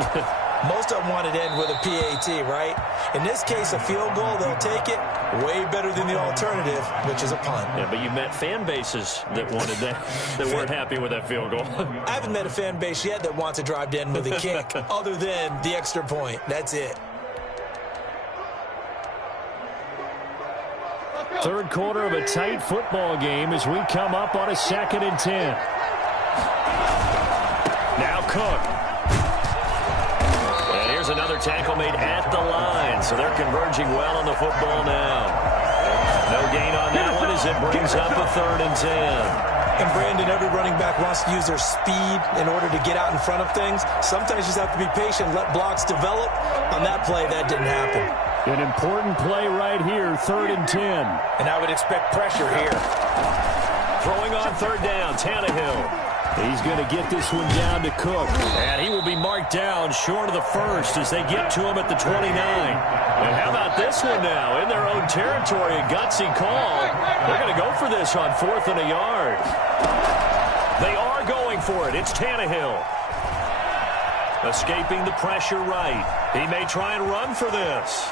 Most of them want it to end with a PAT, right? In this case, a field goal, they'll take it. Way better than the alternative, which is a punt. Yeah, but you met fan bases that wanted that, that weren't happy with that field goal. I haven't met a fan base yet that wants to drive to end with a kick, other than the extra point. That's it. Third quarter of a tight football game as we come up on a 2nd and 10. Now Cook. And here's another tackle made at the line, so they're converging well on the football now. No gain on that one as it brings up a 3rd and 10. And Brandon, every running back wants to use their speed in order to get out in front of things. Sometimes you just have to be patient, let blocks develop. On that play, that didn't happen. An important play right here, 3rd and 10. And I would expect pressure here. Throwing on 3rd down, Tannehill. He's going to get this one down to Cook. And he will be marked down short of the 1st as they get to him at the 29. And how about this one now? In their own territory, a gutsy call. They're going to go for this on 4th and a yard. They are going for it. It's Tannehill. Escaping the pressure right. He may try and run for this.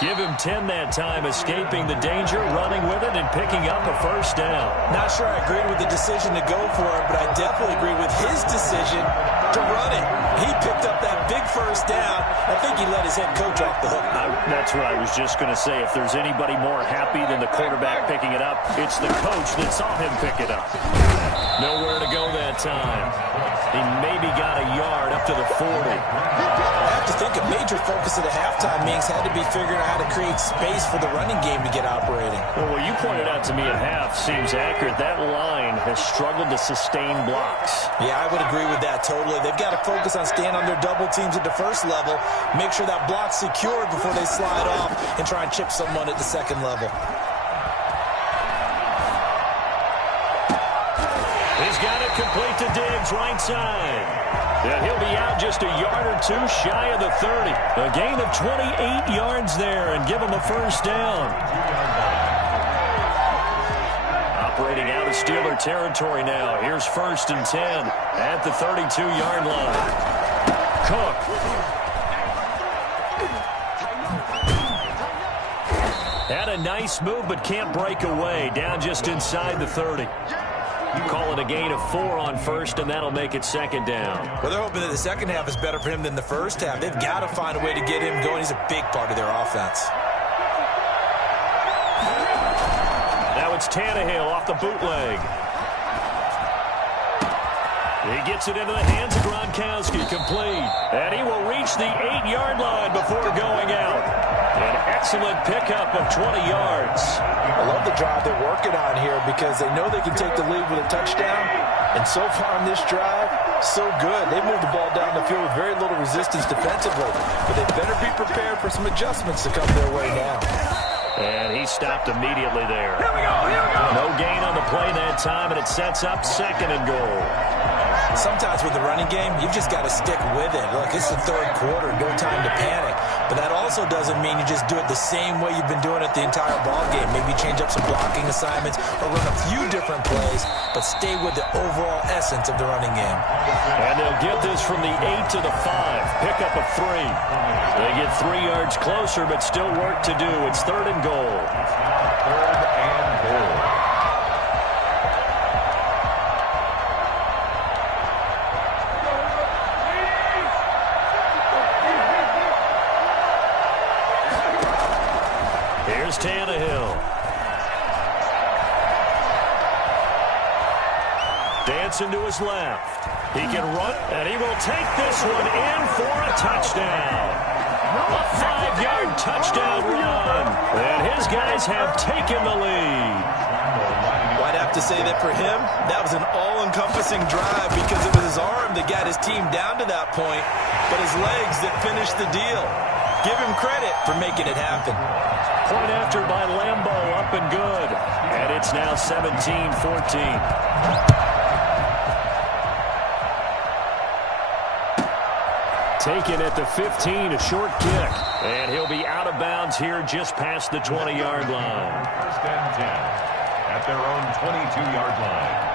Give him 10 that time, escaping the danger, running with it, and picking up a 1st down. Not sure I agree with the decision to go for it, but I definitely agree with his decision to run it. He picked up that big 1st down. I think he let his head coach off the hook. That's what I was just going to say. If there's anybody more happy than the quarterback picking it up, it's the coach that saw him pick it up. Nowhere to go that time. He maybe got a yard up to the 40. I have to think a major focus of the halftime meetings had to be figuring out how to create space for the running game to get operating. Well, what you pointed out to me at half seems accurate. That line has struggled to sustain blocks. Yeah, I would agree with that totally. They've got to focus on staying on their double teams at the 1st level, make sure that block's secured before they slide off and try and chip someone at the 2nd level. He's got it complete to Diggs, right side. And he'll be out just a yard or 2 shy of the 30. A gain of 28 yards there and give him a 1st down. Operating out of Steeler territory now. Here's 1st and 10 at the 32-yard line. Cook. Had a nice move but can't break away. Down just inside the 30. You call it a gain of 4 on 1st, and that'll make it 2nd down. Well, they're hoping that the 2nd half is better for him than the 1st half. They've got to find a way to get him going. He's a big part of their offense. Now it's Tannehill off the bootleg. He gets it into the hands of Gronkowski, complete. And he will reach the 8-yard line before going out. An excellent pickup of 20 yards. I love the drive they're working on here because they know they can take the lead with a touchdown. And so far in this drive, so good. They moved the ball down the field with very little resistance defensively. But they better be prepared for some adjustments to come their way now. And he stopped immediately there. Here we go, here we go. No gain on the play that time, and it sets up 2nd and goal. Sometimes with the running game, you've just got to stick with it. Look, it's the 3rd quarter, no time to panic. But that also doesn't mean you just do it the same way you've been doing it the entire ball game. Maybe change up some blocking assignments or run a few different plays, but stay with the overall essence of the running game. And they'll get this from the 8 to the 5. Pickup of 3. They get 3 yards closer, but still work to do. It's 3rd and goal. 3rd and goal. Here's Tannehill. Dancing to his left. He can run, and he will take this one in for a touchdown. A 5-yard touchdown run. And his guys have taken the lead. Well, I'd have to say that for him, that was an all-encompassing drive because it was his arm that got his team down to that point, but his legs that finished the deal. Give him credit for making it happen. Point after by Lambeau, up and good. And it's now 17-14. Taken at the 15, a short kick. And he'll be out of bounds here just past the 20-yard line. 1st and 10 at their own 22-yard line.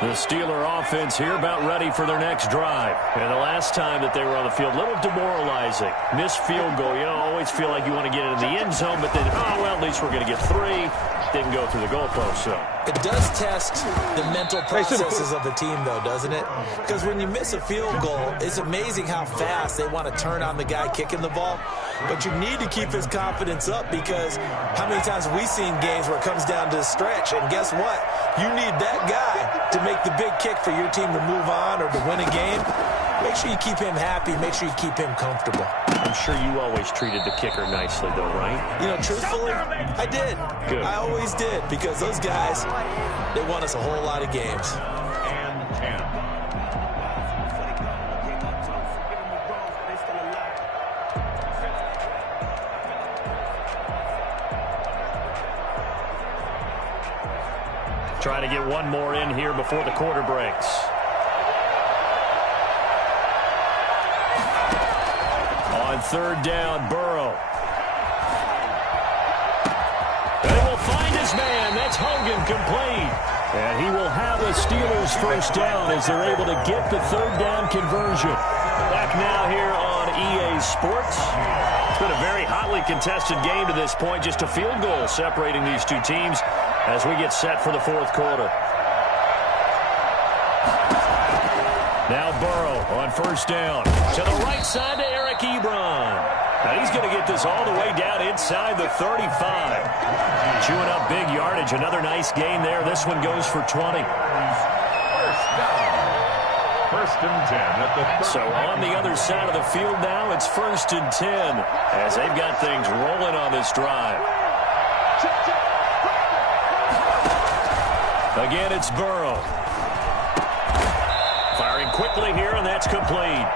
The Steeler offense here about ready for their next drive. And the last time that they were on the field, a little demoralizing. Missed field goal. You always feel like you want to get it in the end zone, but then, oh, well, at least we're going to get 3. Didn't go through the goalpost, so. It does test the mental processes of the team, though, doesn't it? Because when you miss a field goal, it's amazing how fast they want to turn on the guy kicking the ball. But you need to keep his confidence up, because how many times have we seen games where it comes down to a stretch, and guess what? You need that guy to make the big kick for your team to move on or to win a game. Make sure you keep him happy. Make sure you keep him comfortable. I'm sure you always treated the kicker nicely, though, right? You know, truthfully, I did. Good. I always did, because those guys, they won us a whole lot of games. And 10. Trying to get one more in here before the quarter breaks. On third down, Burrow. They will find his man. That's Hogan, complete. And he will have a Steelers first down as they're able to get the third down conversion. Back now here on EA Sports. It's been a very hotly contested game to this point. Just a field goal separating these two teams as we get set for the fourth quarter. Now Burrow on first down. To the right side to Eric Ebron. Now he's going to get this all the way down inside the 35. Chewing up big yardage. Another nice gain there. This one goes for 20. First down. First and 10 at the 30. So on the other side of the field now, it's first and 10 as they've got things rolling on this drive. Again, it's Burrow. Firing quickly here, and that's complete.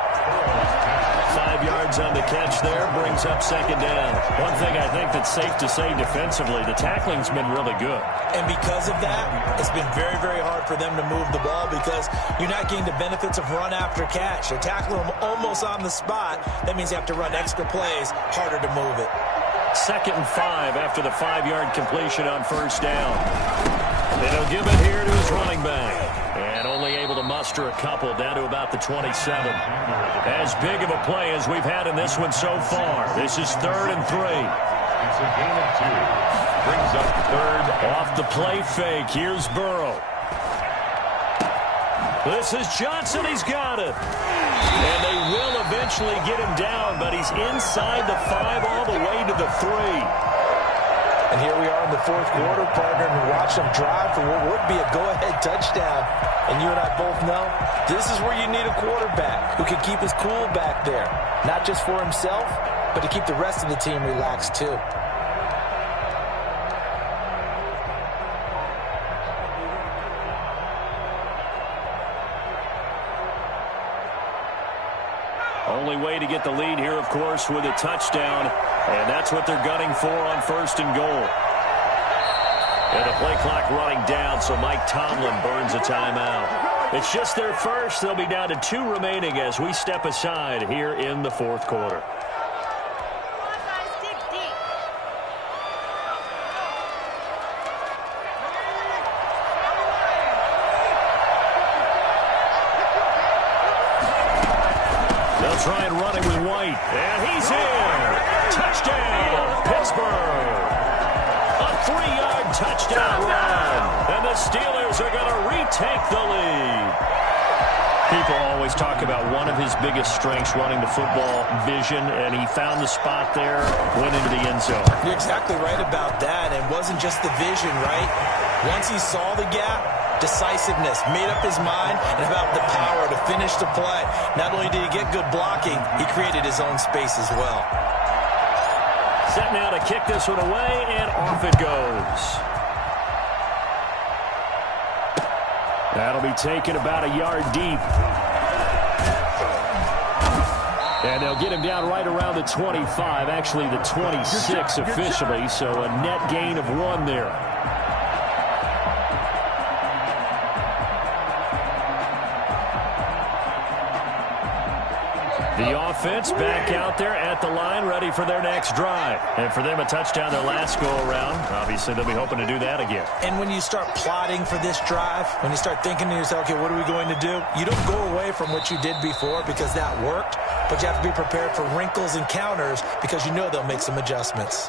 5 yards on the catch there, brings up second down. One thing I think that's safe to say defensively, the tackling's been really good. And because of that, it's been very, very hard for them to move the ball, because you're not getting the benefits of run after catch. They tackle them almost on the spot. That means you have to run extra plays, harder to move it. 2nd and 5 after the 5-yard completion on first down. And he'll give it here to his running back. And only able to muster a couple down to about the 27. As big of a play as we've had in this one so far. This is 3rd and 3. It's a gain of 2. Brings up 3rd. Off the play fake. Here's Burrow. This is Johnson. He's got it. And they will eventually get him down, but he's inside the 5 all the way to the 3. And here we are in the fourth quarter, partner, and watch them drive for what would be a go-ahead touchdown. And you and I both know this is where you need a quarterback who can keep his cool back there. Not just for himself, but to keep the rest of the team relaxed too. Only way to get the lead here, of course, with a touchdown. And that's what they're gunning for on 1st and goal. And the play clock running down, so Mike Tomlin burns a timeout. It's just their first. They'll be down to 2 remaining as we step aside here in the fourth quarter. They'll try and run it with White. And he's in. Touchdown, Pittsburgh. A 3-yard touchdown run. And the Steelers are going to retake the lead. People always talk about one of his biggest strengths, running the football, vision, and he found the spot there, went into the end zone. You're exactly right about that. It wasn't just the vision, right? Once he saw the gap, decisiveness, made up his mind, and about the power to finish the play. Not only did he get good blocking, he created his own space as well. Set now to kick this one away, and off it goes. That'll be taken about a yard deep. And they'll get him down right around the 25, actually the 26 officially, so a net gain of 1 there. The offense back out there at the line, ready for their next drive. And for them, a touchdown their last go-around. Obviously, they'll be hoping to do that again. And when you start plotting for this drive, when you start thinking to yourself, okay, what are we going to do? You don't go away from what you did before because that worked, but you have to be prepared for wrinkles and counters because you know they'll make some adjustments.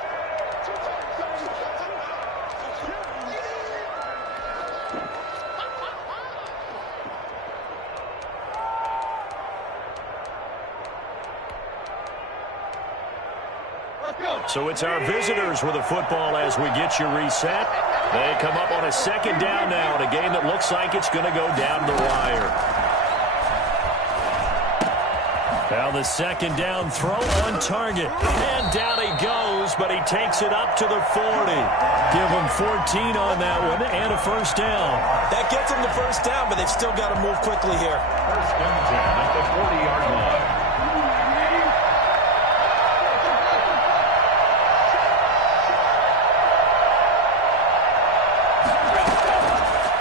So it's our visitors with the football as we get you reset. They come up on a second down now in a game that looks like it's going to go down the wire. Now the second down throw on target. And down he goes, but he takes it up to the 40. Give him 14 on that one and a first down. That gets them the first down, but they've still got to move quickly here. First and 10 at the 40-yard line.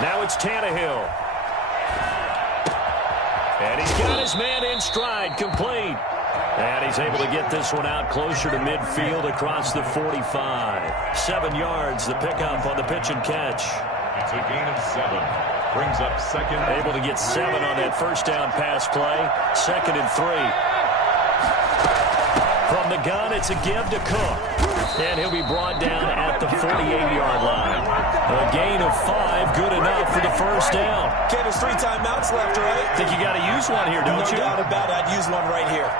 Now it's Tannehill. And he's got his man in stride, complete. And he's able to get this one out closer to midfield across the 45. 7 yards, the pickup on the pitch and catch. It's a gain of 7. Brings up second. Able to get 7 on that first down pass play. 2nd and 3. From the gun, it's a give to Cook. And he'll be brought down at the 48-yard line. A gain of 5, good enough for the first down. Okay, there's 3 timeouts left, right? Think you got to use one here, don't you? No doubt about it. I'd use one right here.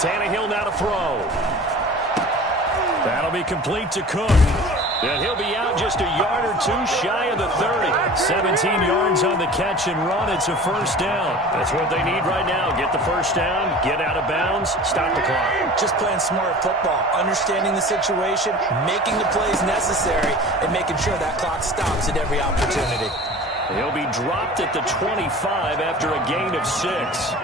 Tannehill now to throw. That'll be complete to Cook. And he'll be out just a yard or 2 shy of the 30. 17 yards on the catch and run. It's a first down. That's what they need right now. Get the first down, get out of bounds, stop the clock. Just playing smart football, understanding the situation, making the plays necessary, and making sure that clock stops at every opportunity. He'll be dropped at the 25 after a gain of 6.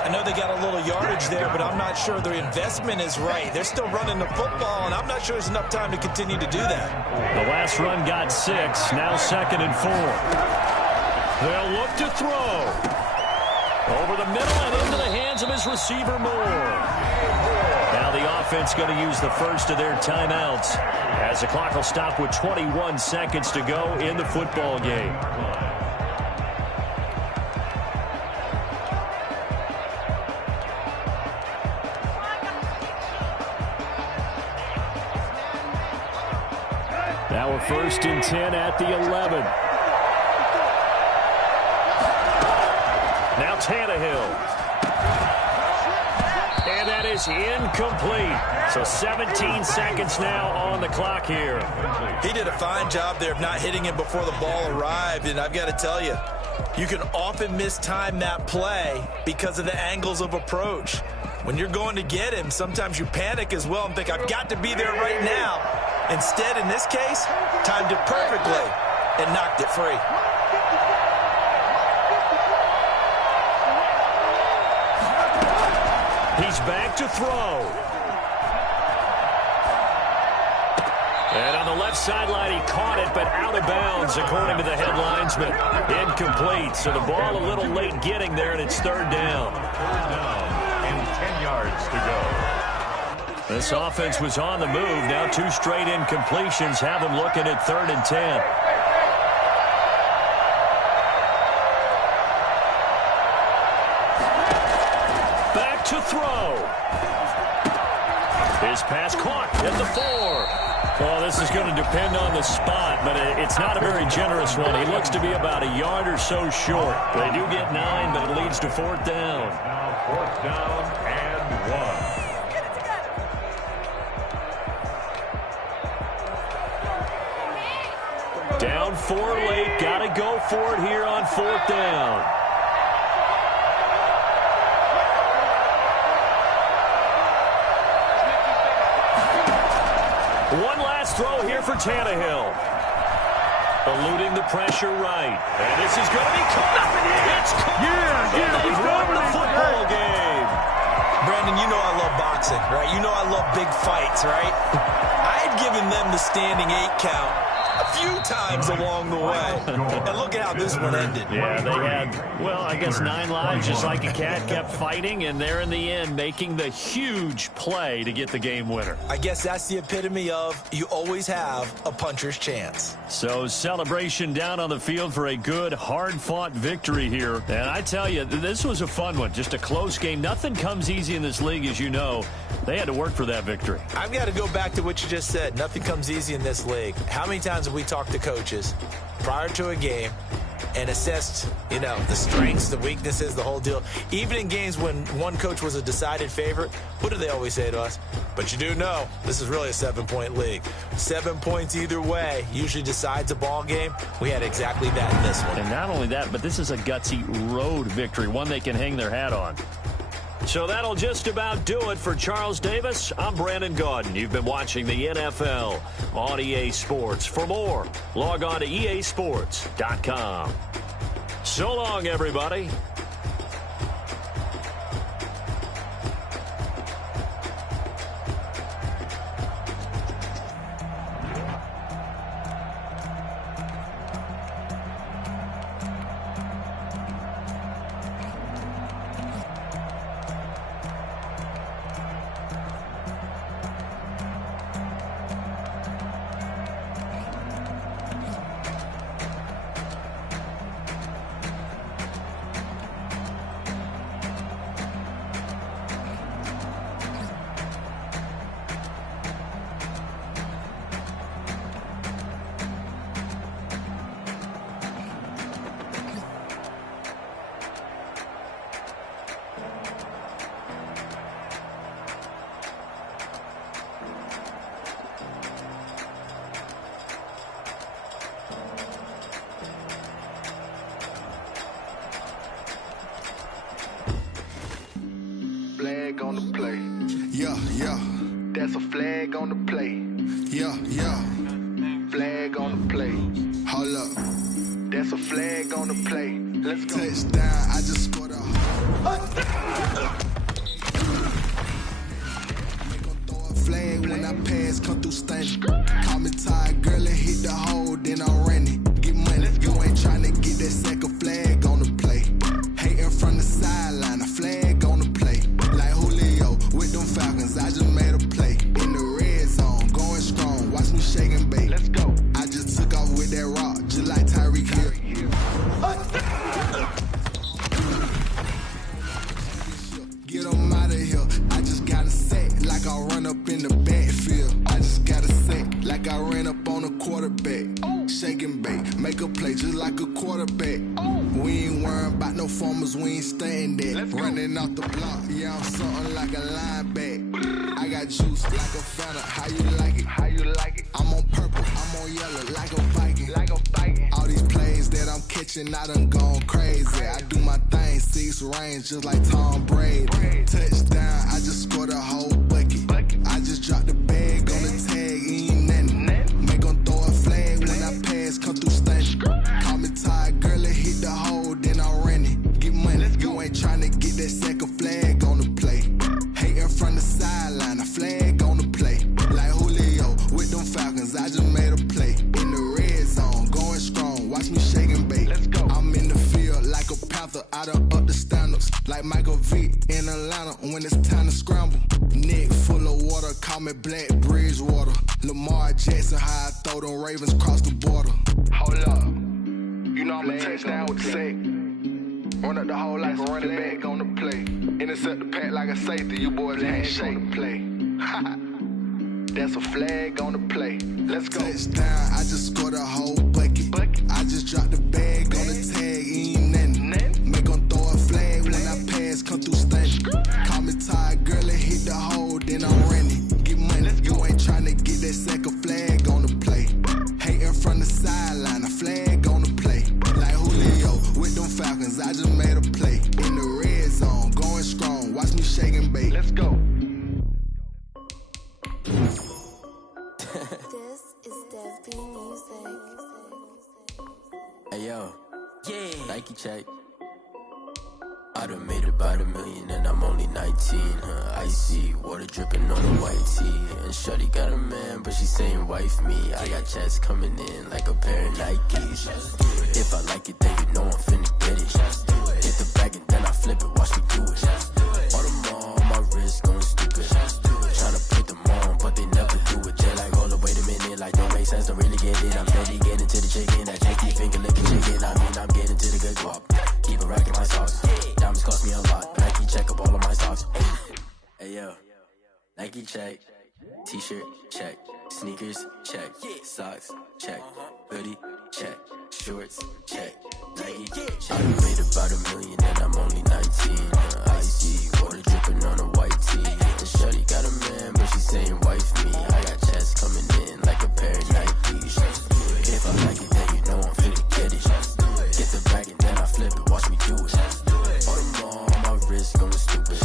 I know they got a little yardage there, but I'm not sure their investment is right. They're still running the football, and I'm not sure there's enough time to continue to do that. The last run got 6, now 2nd and 4. They'll look to throw. Over the middle and into the hands of his receiver, Moore. Now the offense going to use the first of their timeouts as the clock will stop with 21 seconds to go in the football game. Now a 1st and 10 at the 11. Now Tannehill. And that is incomplete. So 17 seconds now on the clock here. He did a fine job there of not hitting him before the ball arrived. And I've got to tell you, you can often mistime that play because of the angles of approach. When you're going to get him, sometimes you panic as well and think, I've got to be there right now. Instead, in this case, timed it perfectly and knocked it free. He's back to throw. And on the left sideline, he caught it, but out of bounds, according to the head linesman. Incomplete. So the ball a little late getting there, and it's 3rd down. And 10 yards to go. This offense was on the move. Now 2 straight incompletions have them looking at 3rd and 10. Back to throw. His pass caught at the 4. Well, this is going to depend on the spot, but it's not a very generous one. He looks to be about a yard or so short. They do get 9, but it leads to 4th down. Now 4th down and 1. Down 4 late. Got to go for it here on 4th down. One last throw here for Tannehill. Eluding the pressure right. And this is going to be caught. It's caught. And they've won the football game. Brandon, you know I love boxing, right? You know I love big fights, right? I had given them the standing 8 count a few times along the way. And look at how this one ended. Yeah, they had, well, I guess 9 lives, just like a cat, kept fighting, and there in the end making the huge play to get the game winner. I guess that's the epitome of you always have a puncher's chance. So celebration down on the field for a good, hard-fought victory here. And I tell you, this was a fun one. Just a close game. Nothing comes easy in this league, as you know. They had to work for that victory. I've got to go back to what you just said. Nothing comes easy in this league. How many times have we talked to coaches prior to a game and assessed, the strengths, the weaknesses, the whole deal? Even in games when one coach was a decided favorite, what do they always say to us? But you do know this is really a 7-point league. 7 points either way usually decides a ball game. We had exactly that in this one. And not only that, but this is a gutsy road victory, one they can hang their hat on. So that'll just about do it for Charles Davis. I'm Brandon Gaudin. You've been watching the NFL on EA Sports. For more, log on to easports.com. So long, everybody. Flag on the play. Yeah, yeah. That's a flag on the play. Yeah, yeah. Flag on the play. Hold up. That's a flag on the play. Let's go. Touchdown. I just scored a flag when I pass, come through stunning. Call me tired, girl, and hit the hole, then I'm running. Get money, you ain't tryna get that second flag on the play. Hating from the sideline, a flag on the play. Like Julio with them Falcons, I just made a play. In the red zone, going strong, watch me shake and bake. Let's go. I just took off with that rock, just like Tyreek Hill. Get them out of here. I just got a set like I run up in the backfield. I just got a set like I ran up on a quarterback. Shake and bake, make a play just like a quarterback. We ain't worrying about no formers, we ain't staying there. Running off the block, yeah, I'm something like a linebacker. I got juice like a Fanta, how you like it? How you like it? I'm on purple, I'm on yellow like a Viking. Like a Viking. All these plays that I'm catching, I done gone crazy. I do my thing, 6 range just like Tom Brady. Touchdown, I just scored a whole bucket. I just dropped the bag on the tag, ain't nothing. Make 'em throw a flag when I pass, come through stunning. Call me tired, girl, and hit the hole, then I'm running. Get money, you ain't tryna get that second flag on the play. Hating from the sideline, a flag on the play. Like Julio with them Falcons, I just made a play. In the red zone, going strong, watch me shake and bake. Let's go. I'm in the field like a panther, I done up the standards. Like Michael Vick in Atlanta when it's time to scramble. Neck full of water, call me Black Bridgewater. Lamar Jackson, how I throw them Ravens cross the border. Hold up. You know I'm a touchdown with the sack. Run up the hole like a running back on the play. Intercept the pack like a safety, you boys ain't shake the play. That's a flag on the play. Let's go. Touchdown, I just scored a whole bucket. I just dropped the bag on the tag, ain't nothing. Make 'em throw a flag when I pass, come through stunning. Call me tired, girl, and hit the hole, then I'm running. Get money, you ain't tryna get that second flag on the play. Hating from the sideline, a flag on the play. Like Julio with them Falcons, I just made a play. In the red zone, going strong, watch me shake and bake. Let's go. This is Dev B Music. Hey yo, yeah. Thank you, Check. I done made about 1 million and I'm only 19. Icy water dripping on a white tee. And shorty got a man, but she saying wife me. I got checks coming in like a pair of Nikes. If I like it, then you know I'm finna get it. Hit the bag and then I flip it, watch me do it. All them on my wrist going stupid. Tryna put them on, but they never do it. They like, hold up, wait a minute, like don't make sense, don't really get it. I'm steady getting to the chicken, that cheeky finger licking chicken. I mean, I'm getting to the good guap. Keep a rack in my socks. Diamonds cost me a lot, but Nike check up all of my socks. Hey yo, Nike check, t-shirt check, sneakers check, socks check, hoodie check, shorts check, Nike check. I made about 1 million and I'm only 19. Icy water dripping on a white tee. And shorty got a man, but she saying wife me. I got checks coming in like a pair of Nikes. If I like it, then you know I'm finna get it. Get the bag and then I flip it, watch me do it. All them on my wrist going stupid.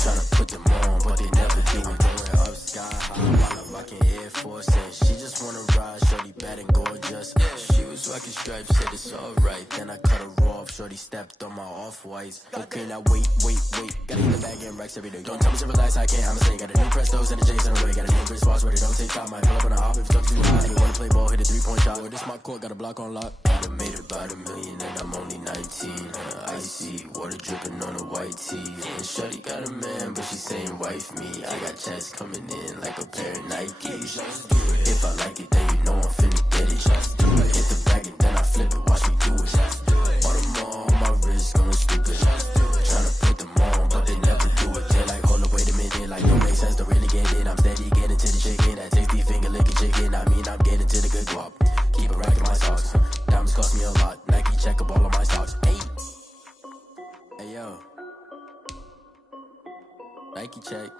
Tryna put them on, but they never do it. Going up sky high while I'm rocking Air Force. And she just wanna ride, shorty bad and gorgeous. She was rocking stripes, said it's alright. Then I cut her off, shorty stepped on my off-whites. Okay, now wait. Gotta get the bag and racks every day. Don't tell me to relax, I can't, I'ma say. Got a new Prestos and a J's in the way. Got a new Chris Foss, where they don't take time. Might pull up on a hop if it's up too high. You wanna play ball, hit a 3-point shot. Or this my court, got a block on lock. I done made about 1 million and I'm only 19. Icy water dripping on a white tee. And shorty got a man, but she saying wife me. I got checks coming in like a pair of Nikes. If I like it, then you know I'm finna get it. Hit the bag and then I flip it, watch me do it. All them on my wrist going stupid. Tryna put them on, but they never do it. They like, hold up, wait a minute, like don't make sense, don't really get it. I'm steady getting to the chicken, that tasty finger licking chicken. I mean, I'm getting to the good guap. Keep a rack in my socks. Diamonds cost me a lot. Nike check up all of my stocks. Hey yo, Nike check.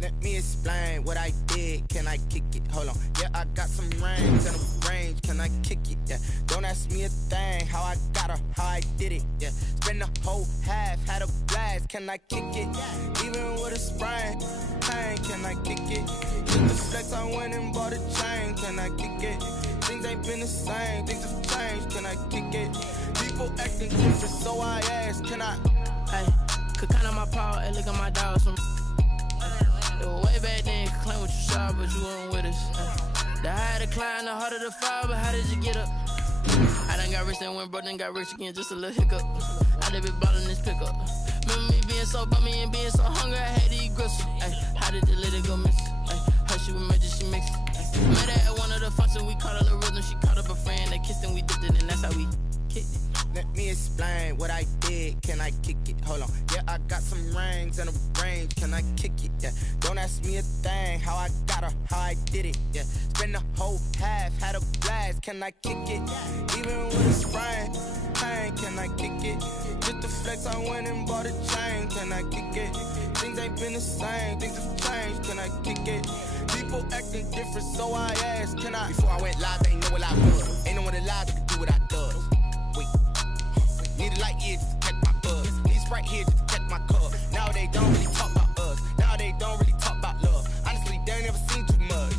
Let me explain what I did. Can I kick it? Hold on. Yeah, I got some rings and a range. Can I kick it? Yeah. Don't ask me a thing. How I got her, how I did it. Yeah. Spend the whole half, had a blast. Can I kick it? Even with a sprain. Pain, can I kick it? With the flex, I went and bought a chain. Can I kick it? Things ain't been the same. Things have changed. Can I kick it? People acting different, so I asked. Can I? Hey, could count on my power and look at my dogs from. It was way back then, could claim what you saw, but you weren't with us. The higher the climb, the harder the fall, but how did you get up? I done got rich, then went broke, then got rich again, just a little hiccup. I done been bottling this pickup. Remember me being so bummy and being so hungry, I had to eat gristle. How did the little go miss? Her she was major, she mixed. Met her at one of the functions, we caught a little rhythm, she caught up a friend, they kissed and we dipped it, and that's how we kicked it. Let me explain what I did. Can I kick it? Hold on. Yeah, I got some rings and a range. Can I kick it? Yeah. Don't ask me a thing. How I got her, how I did it. Yeah. Spend the whole half, had a blast. Can I kick it? Even with a sprain. Pain, can I kick it? Just the flex, I went and bought a chain. Can I kick it? Things ain't been the same. Things have changed. Can I kick it? People acting different, so I asked. Can I? Before I went live, they ain't know what I was. Ain't no one alive that could do what I does. Need a light here just to catch my buzz. Need Sprite here just to catch my cup. Now they don't really talk about us. Now they don't really talk about love. Honestly, they ain't never seen too much.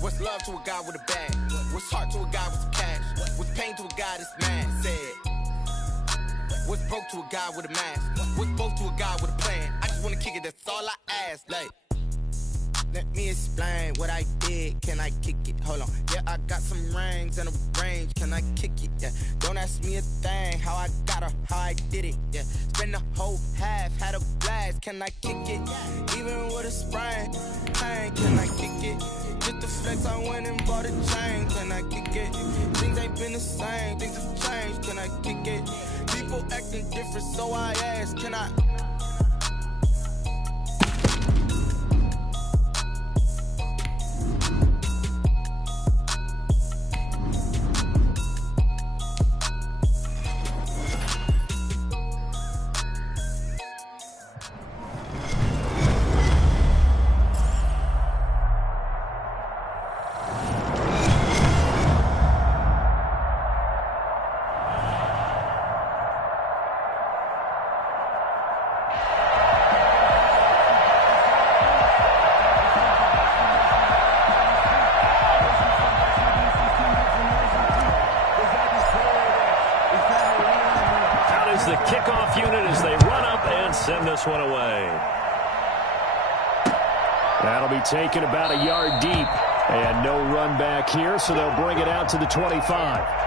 What's love to a guy with a bag? What's heart to a guy with some cash? What's pain to a guy that's mad? Said. What's broke to a guy with a mask? What's both to a guy with a plan? I just wanna kick it, that's all I ask. Like, let me explain what I did. Can I kick it? Hold on. Yeah, I got some rings and a range. Can I kick it? Yeah. Don't ask me a thing. How I got her, how I did it. Yeah. Spend the whole half, had a blast. Can I kick it? Even with a sprain. Pain, can I kick it? Just the flex, I went and bought a chain. Can I kick it? Things ain't been the same. Things have changed. Can I kick it? People acting different, so I asked. Can I? this one away. That'll be taken about a yard deep. And no run back here, so they'll bring it out to the 25.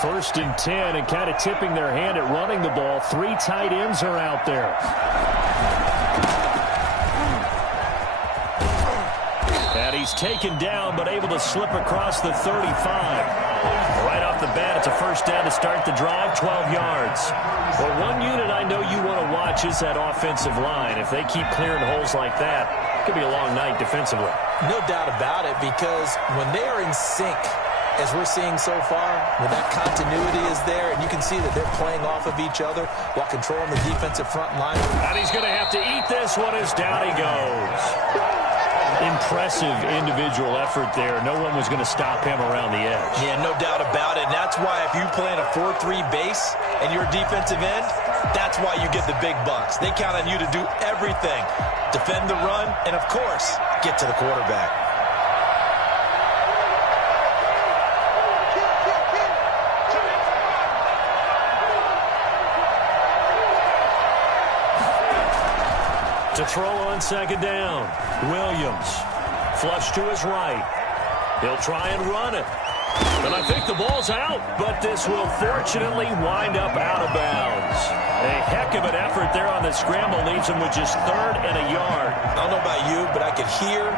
First and 10, and kind of tipping their hand at running the ball. 3 tight ends are out there. And he's taken down, but able to slip across the 35. Right off the bat, it's a first down to start the drive, 12 yards. Well, one unit I know you want to watch is that offensive line. If they keep clearing holes like that, it could be a long night defensively. No doubt about it, because when they are in sync, as we're seeing so far, when that continuity is there, and you can see that they're playing off of each other while controlling the defensive front line. And he's going to have to eat this one as down he goes. Impressive individual effort there. No one was going to stop him around the edge. Yeah, no doubt about it. And that's why if you play in a 4-3 base and you're a defensive end, that's why you get the big bucks. They count on you to do everything. Defend the run and, of course, get to the quarterback. To throw on second down, Williams. Flush to his right. He'll try and run it. And I think the ball's out, but this will fortunately wind up out of bounds. A heck of an effort there on the scramble leaves him with just 3rd and a yard. I don't know about you, but I could hear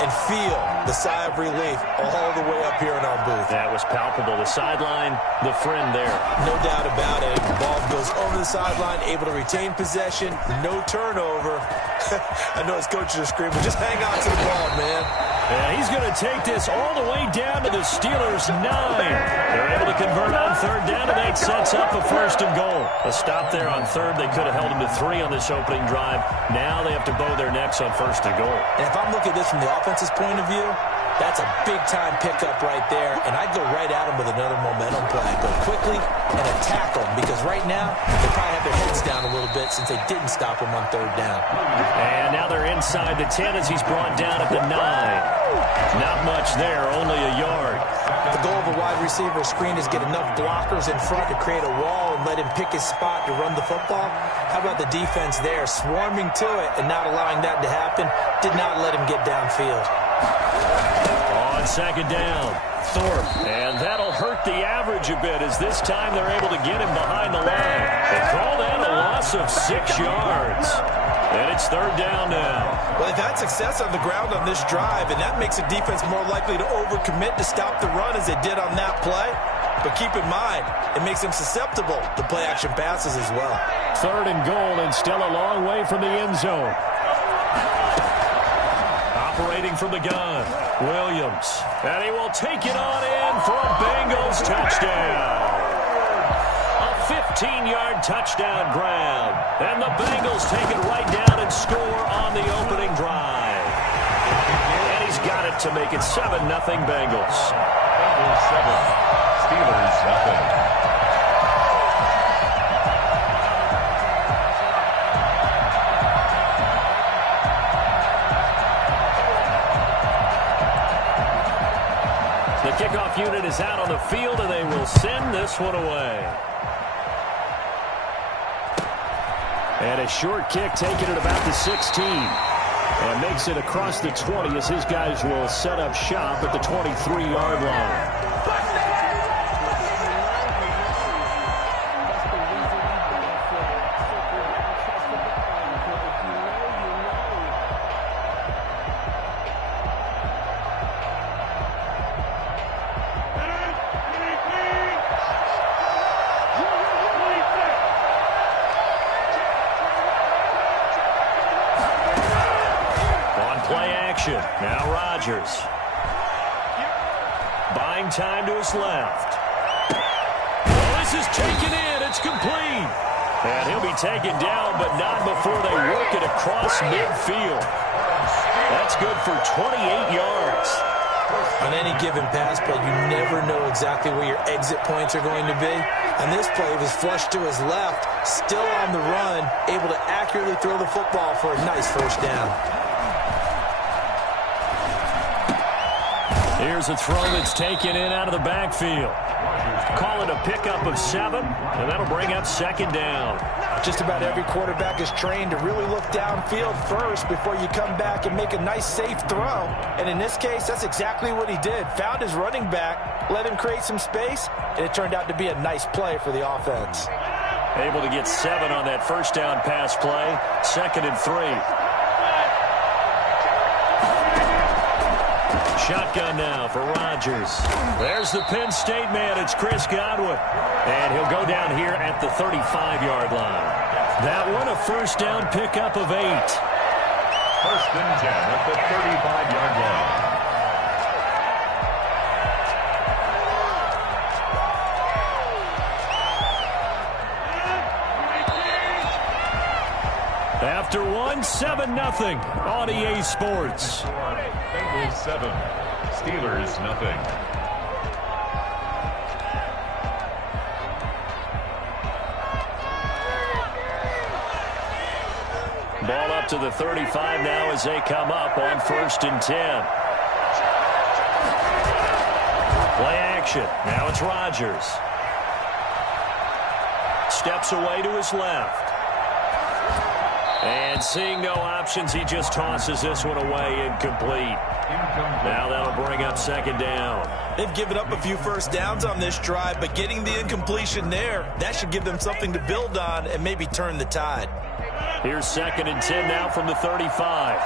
and feel the sigh of relief all the way up here in our booth. That was palpable. The sideline, the friend there. No doubt about it. The ball goes over the sideline, able to retain possession, no turnover. I know his coaches are screaming, just hang on to the ball, man. And he's going to take this all the way down to the Steelers' 9. They're able to convert on 3rd down, and that sets up a 1st and goal. A stop there on 3rd. They could have held him to 3 on this opening drive. Now they have to bow their necks on 1st and goal. And if I'm looking at this from the offense's point of view, that's a big-time pickup right there, and I'd go right at him with another momentum play. Go quickly and attack them, because right now they probably have their heads down a little bit since they didn't stop him on 3rd down. And now they're inside the 10 as he's brought down at the 9. Not much there, only a yard. The goal of a wide receiver screen is get enough blockers in front to create a wall and let him pick his spot to run the football. How about the defense there, swarming to it and not allowing that to happen? Did not let him get downfield. On second down, Thorpe, and that'll hurt the average a bit as this time they're able to get him behind the line. They call that a loss of 6 yards. And it's 3rd down now. Well, they've had success on the ground on this drive, and that makes a defense more likely to overcommit to stop the run as they did on that play. But keep in mind, it makes them susceptible to play-action passes as well. 3rd and goal, and still a long way from the end zone. Operating from the gun, Williams. And he will take it on in for a Bengals touchdown. 15-yard touchdown grab. And the Bengals take it right down and score on the opening drive. And he's got it to make it 7-0 Bengals. Bengals 7, Steelers nothing. The kickoff unit is out on the field, and they will send this one away. And a short kick taken at about the 16. And makes it across the 20 as his guys will set up shop at the 23-yard line. Now Rodgers. Buying time to his left. Well, this is taken in. It's complete. And he'll be taken down, but not before they work it across midfield. That's good for 28 yards. On any given pass play, you never know exactly where your exit points are going to be. On this play, he was flushed to his left, still on the run, able to accurately throw the football for a nice 1st down. Here's a throw that's taken in out of the backfield. Call it a pickup of 7, and that'll bring up 2nd down. Just about every quarterback is trained to really look downfield first before you come back and make a nice, safe throw. And in this case, that's exactly what he did. Found his running back, let him create some space, and it turned out to be a nice play for the offense. Able to get 7 on that first down pass play. 2nd and 3. Shotgun now for Rodgers. There's the Penn State man. It's Chris Godwin. And he'll go down here at the 35-yard line. That one a first down pickup of 8. 1st and 10 at the 35-yard line. After 1, 7-0 on EA Sports. Bengals 7, Steelers nothing. Ball up to the 35 now as they come up on 1st and 10. Play action. Now it's Rodgers. Steps away to his left. And seeing no options, he just tosses this one away, incomplete. Now that'll bring up 2nd down. They've given up a few first downs on this drive, but getting the incompletion there, that should give them something to build on and maybe turn the tide. Here's 2nd and 10 now from the 35.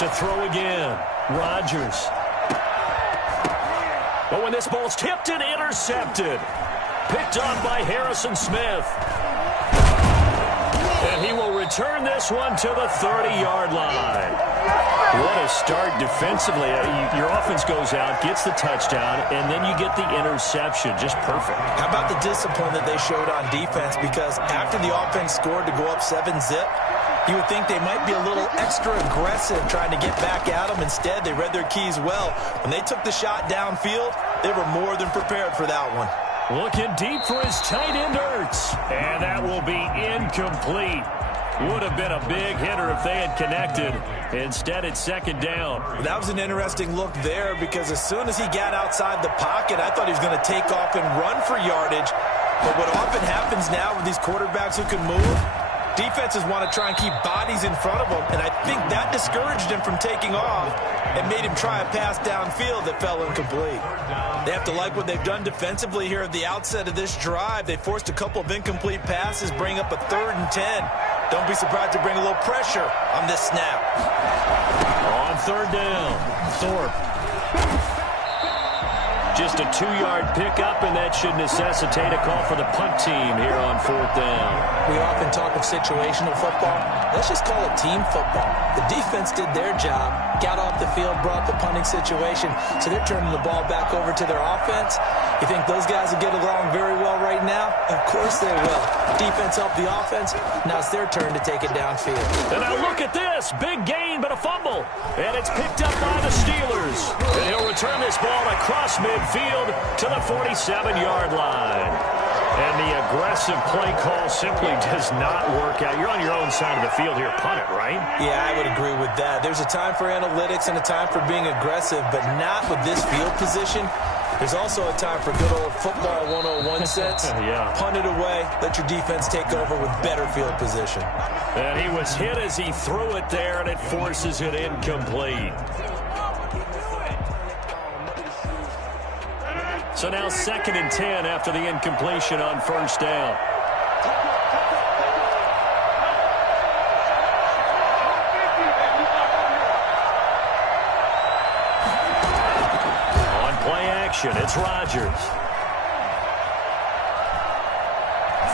To throw again, Rodgers. But when this ball's tipped and intercepted, picked off by Harrison Smith. And he will return this one to the 30-yard line. What a start defensively. Your offense goes out, gets the touchdown, and then you get the interception. Just perfect. How about the discipline that they showed on defense? Because after the offense scored to go up 7-zip, you would think they might be a little extra aggressive trying to get back at them. Instead, they read their keys well. When they took the shot downfield, they were more than prepared for that one. Looking deep for his tight end, Ertz. And that will be incomplete. Would have been a big hitter if they had connected. Instead, it's 2nd down. That was an interesting look there because as soon as he got outside the pocket, I thought he was going to take off and run for yardage. But what often happens now with these quarterbacks who can move, defenses want to try and keep bodies in front of them, and I think that discouraged him from taking off and made him try a pass downfield that fell incomplete. They have to like what they've done defensively here at the outset of this drive. They forced a couple of incomplete passes, bring up a 3rd and 10. Don't be surprised to bring a little pressure on this snap. On 3rd down, Thorpe. Just a 2-yard pickup, and that should necessitate a call for the punt team here on 4th down. We often talk of situational football. Let's just call it team football. The defense did their job, got off the field, brought the punting situation, so they're turning the ball back over to their offense. You think those guys will get along very well right now? Of course they will. Defense helped the offense. Now it's their turn to take it downfield. And now look at this. Big gain, but a fumble. And it's picked up by the Steelers. And he'll return this ball across midfield to the 47-yard line. And the aggressive play call simply does not work out. You're on your own side of the field here. Punt it, right? Yeah, I would agree with that. There's a time for analytics and a time for being aggressive, but not with this field position. There's also a time for good old football 101 sense. Yeah. Punt it away. Let your defense take over with better field position. And he was hit as he threw it there, and it forces it incomplete. So now 2nd and 10 after the incompletion on 1st down. On play action, it's Rodgers.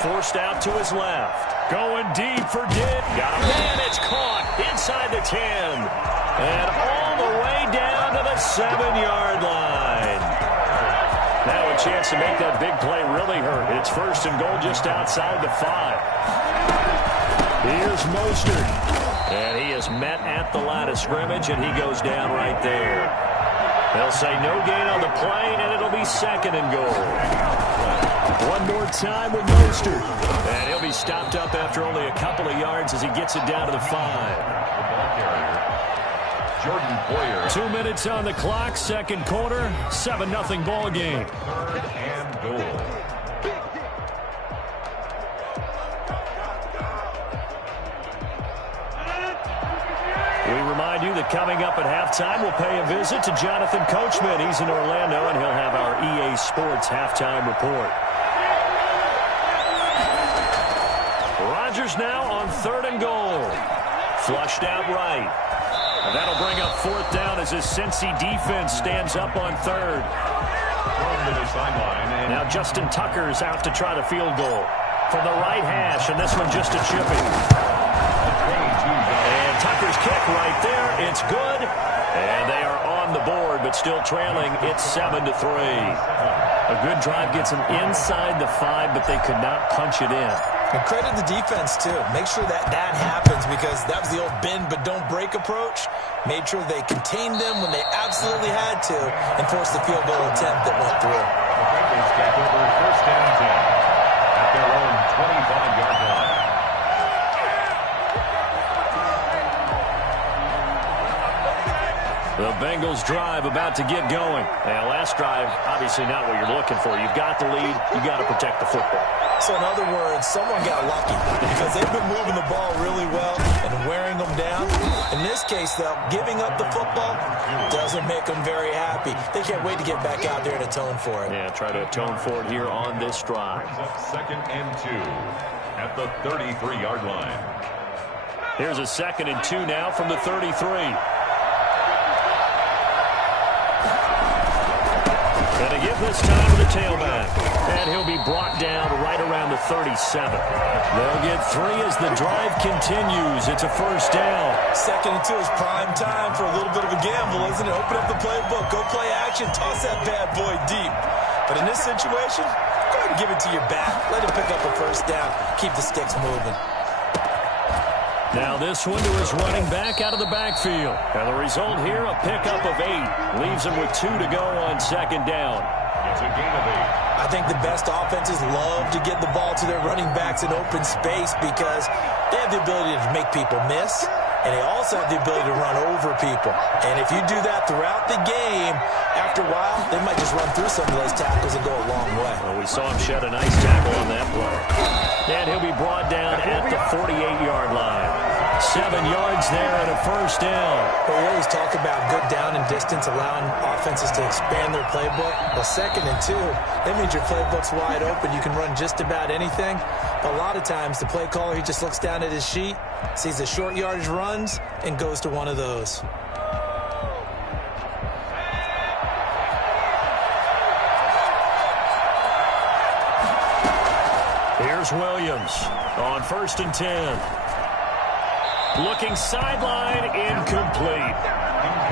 Forced out to his left. Going deep for Dick. Got him. And it's caught inside the 10. And all the way down to the 7-yard line. Now a chance to make that big play really hurt. It's 1st and goal just outside the 5. Here's Mostert. And he is met at the line of scrimmage, and he goes down right there. They'll say no gain on the play, and it'll be 2nd and goal. One more time with Mostert. And he'll be stopped up after only a couple of yards as he gets it down to the 5. The ball carrier, Jordan Poyer. 2 minutes on the clock, second quarter, 7-0 ball game. 3rd and goal. We remind you that coming up at halftime, we'll pay a visit to Jonathan Coachman. He's in Orlando, and he'll have our EA Sports halftime report. Rodgers now on 3rd and goal. Flushed out right. And that'll bring up 4th down as his Cincy defense stands up on 3rd. Now Justin Tucker's out to try the field goal from the right hash, and this one just a chipping. And Tucker's kick right there. It's good. And they are on the board, but still trailing. It's 7-3. A good drive gets them inside the 5, but they could not punch it in. And credit the defense, too. Make sure that happens, because that was the old bend but don't break approach. Made sure they contained them when they absolutely had to and forced the field goal attempt that went through. The Bengals take over 1st and 10 at their own 25-yard line. The Bengals drive about to get going. Now, last drive, obviously not what you're looking for. You've got the lead. You got to protect the football. So, in other words, someone got lucky because they've been moving the ball really well and wearing them down. In this case, though, giving up the football doesn't make them very happy. They can't wait to get back out there and atone for it. Yeah, try to atone for it here on this drive. 2nd and 2 at the 33-yard line. Here's a 2nd and 2 now from the 33. And to give this time to the tailback. And he'll be brought down right around the 37. They'll get 3 as the drive continues. It's a 1st down. 2nd and 2 is prime time for a little bit of a gamble, isn't it? Open up the playbook. Go play action. Toss that bad boy deep. But in this situation, go ahead and give it to your back. Let him pick up a 1st down. Keep the sticks moving. Now this one to his running back out of the backfield. And the result here, a pickup of 8. Leaves him with 2 to go on 2nd down. It's a gain of 8. I think the best offenses love to get the ball to their running backs in open space because they have the ability to make people miss, and they also have the ability to run over people. And if you do that throughout the game, after a while, they might just run through some of those tackles and go a long way. Well, we saw him shed a nice tackle on that play. And he'll be brought down at the 48-yard line. 7 yards there and a 1st down. Well, we always talk about good down and distance, allowing offenses to expand their playbook. Well, 2nd and 2, that means your playbook's wide open. You can run just about anything. But a lot of times, the play caller, he just looks down at his sheet, sees the short yardage runs, and goes to one of those. Here's Williams on 1st and 10. Looking sideline, incomplete.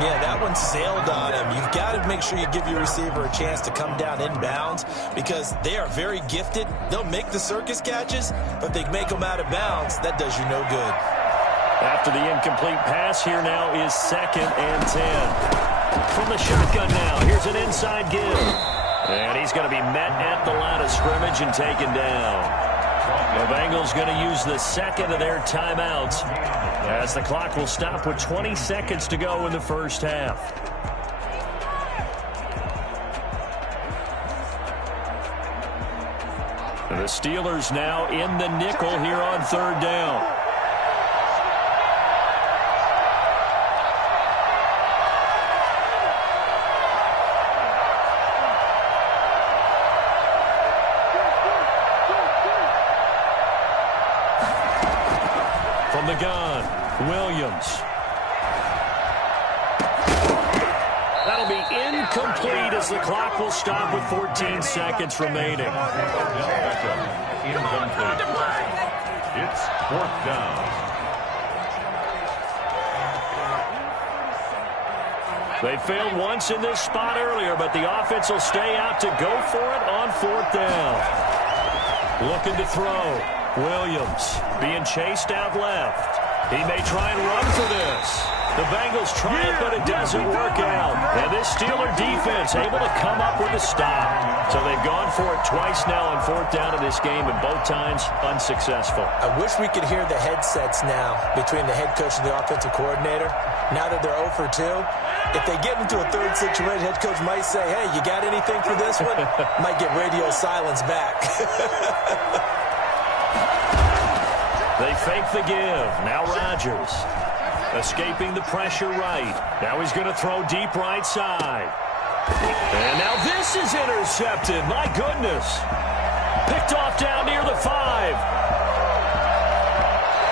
Yeah, that one sailed on him. You've got to make sure you give your receiver a chance to come down inbounds because they are very gifted. They'll make the circus catches, but they make them out of bounds. That does you no good. After the incomplete pass, here now is 2nd and 10. From the shotgun now, here's an inside give. And he's going to be met at the line of scrimmage and taken down. The Bengals going to use the 2nd of their timeouts as the clock will stop with 20 seconds to go in the 1st half. The Steelers now in the nickel here on 3rd down. From the gun, Williams. That'll be incomplete as the clock will stop with 14 seconds remaining. Incomplete. It's 4th down. They failed once in this spot earlier, but the offense will stay out to go for it on 4th down. Looking to throw. Williams being chased out left. He may try and run for this. The Bengals try it, but it doesn't work out. And this Steeler defense able to come up with a stop. So they've gone for it twice now on 4th down in this game, and both times unsuccessful. I wish we could hear the headsets now between the head coach and the offensive coordinator. Now that they're 0 for 2, if they get into a third situation, head coach might say, hey, you got anything for this one? Might get radio silence back. They fake the give. Now Rodgers escaping the pressure right. Now he's going to throw deep right side. And now this is intercepted. My goodness. Picked off down near the 5.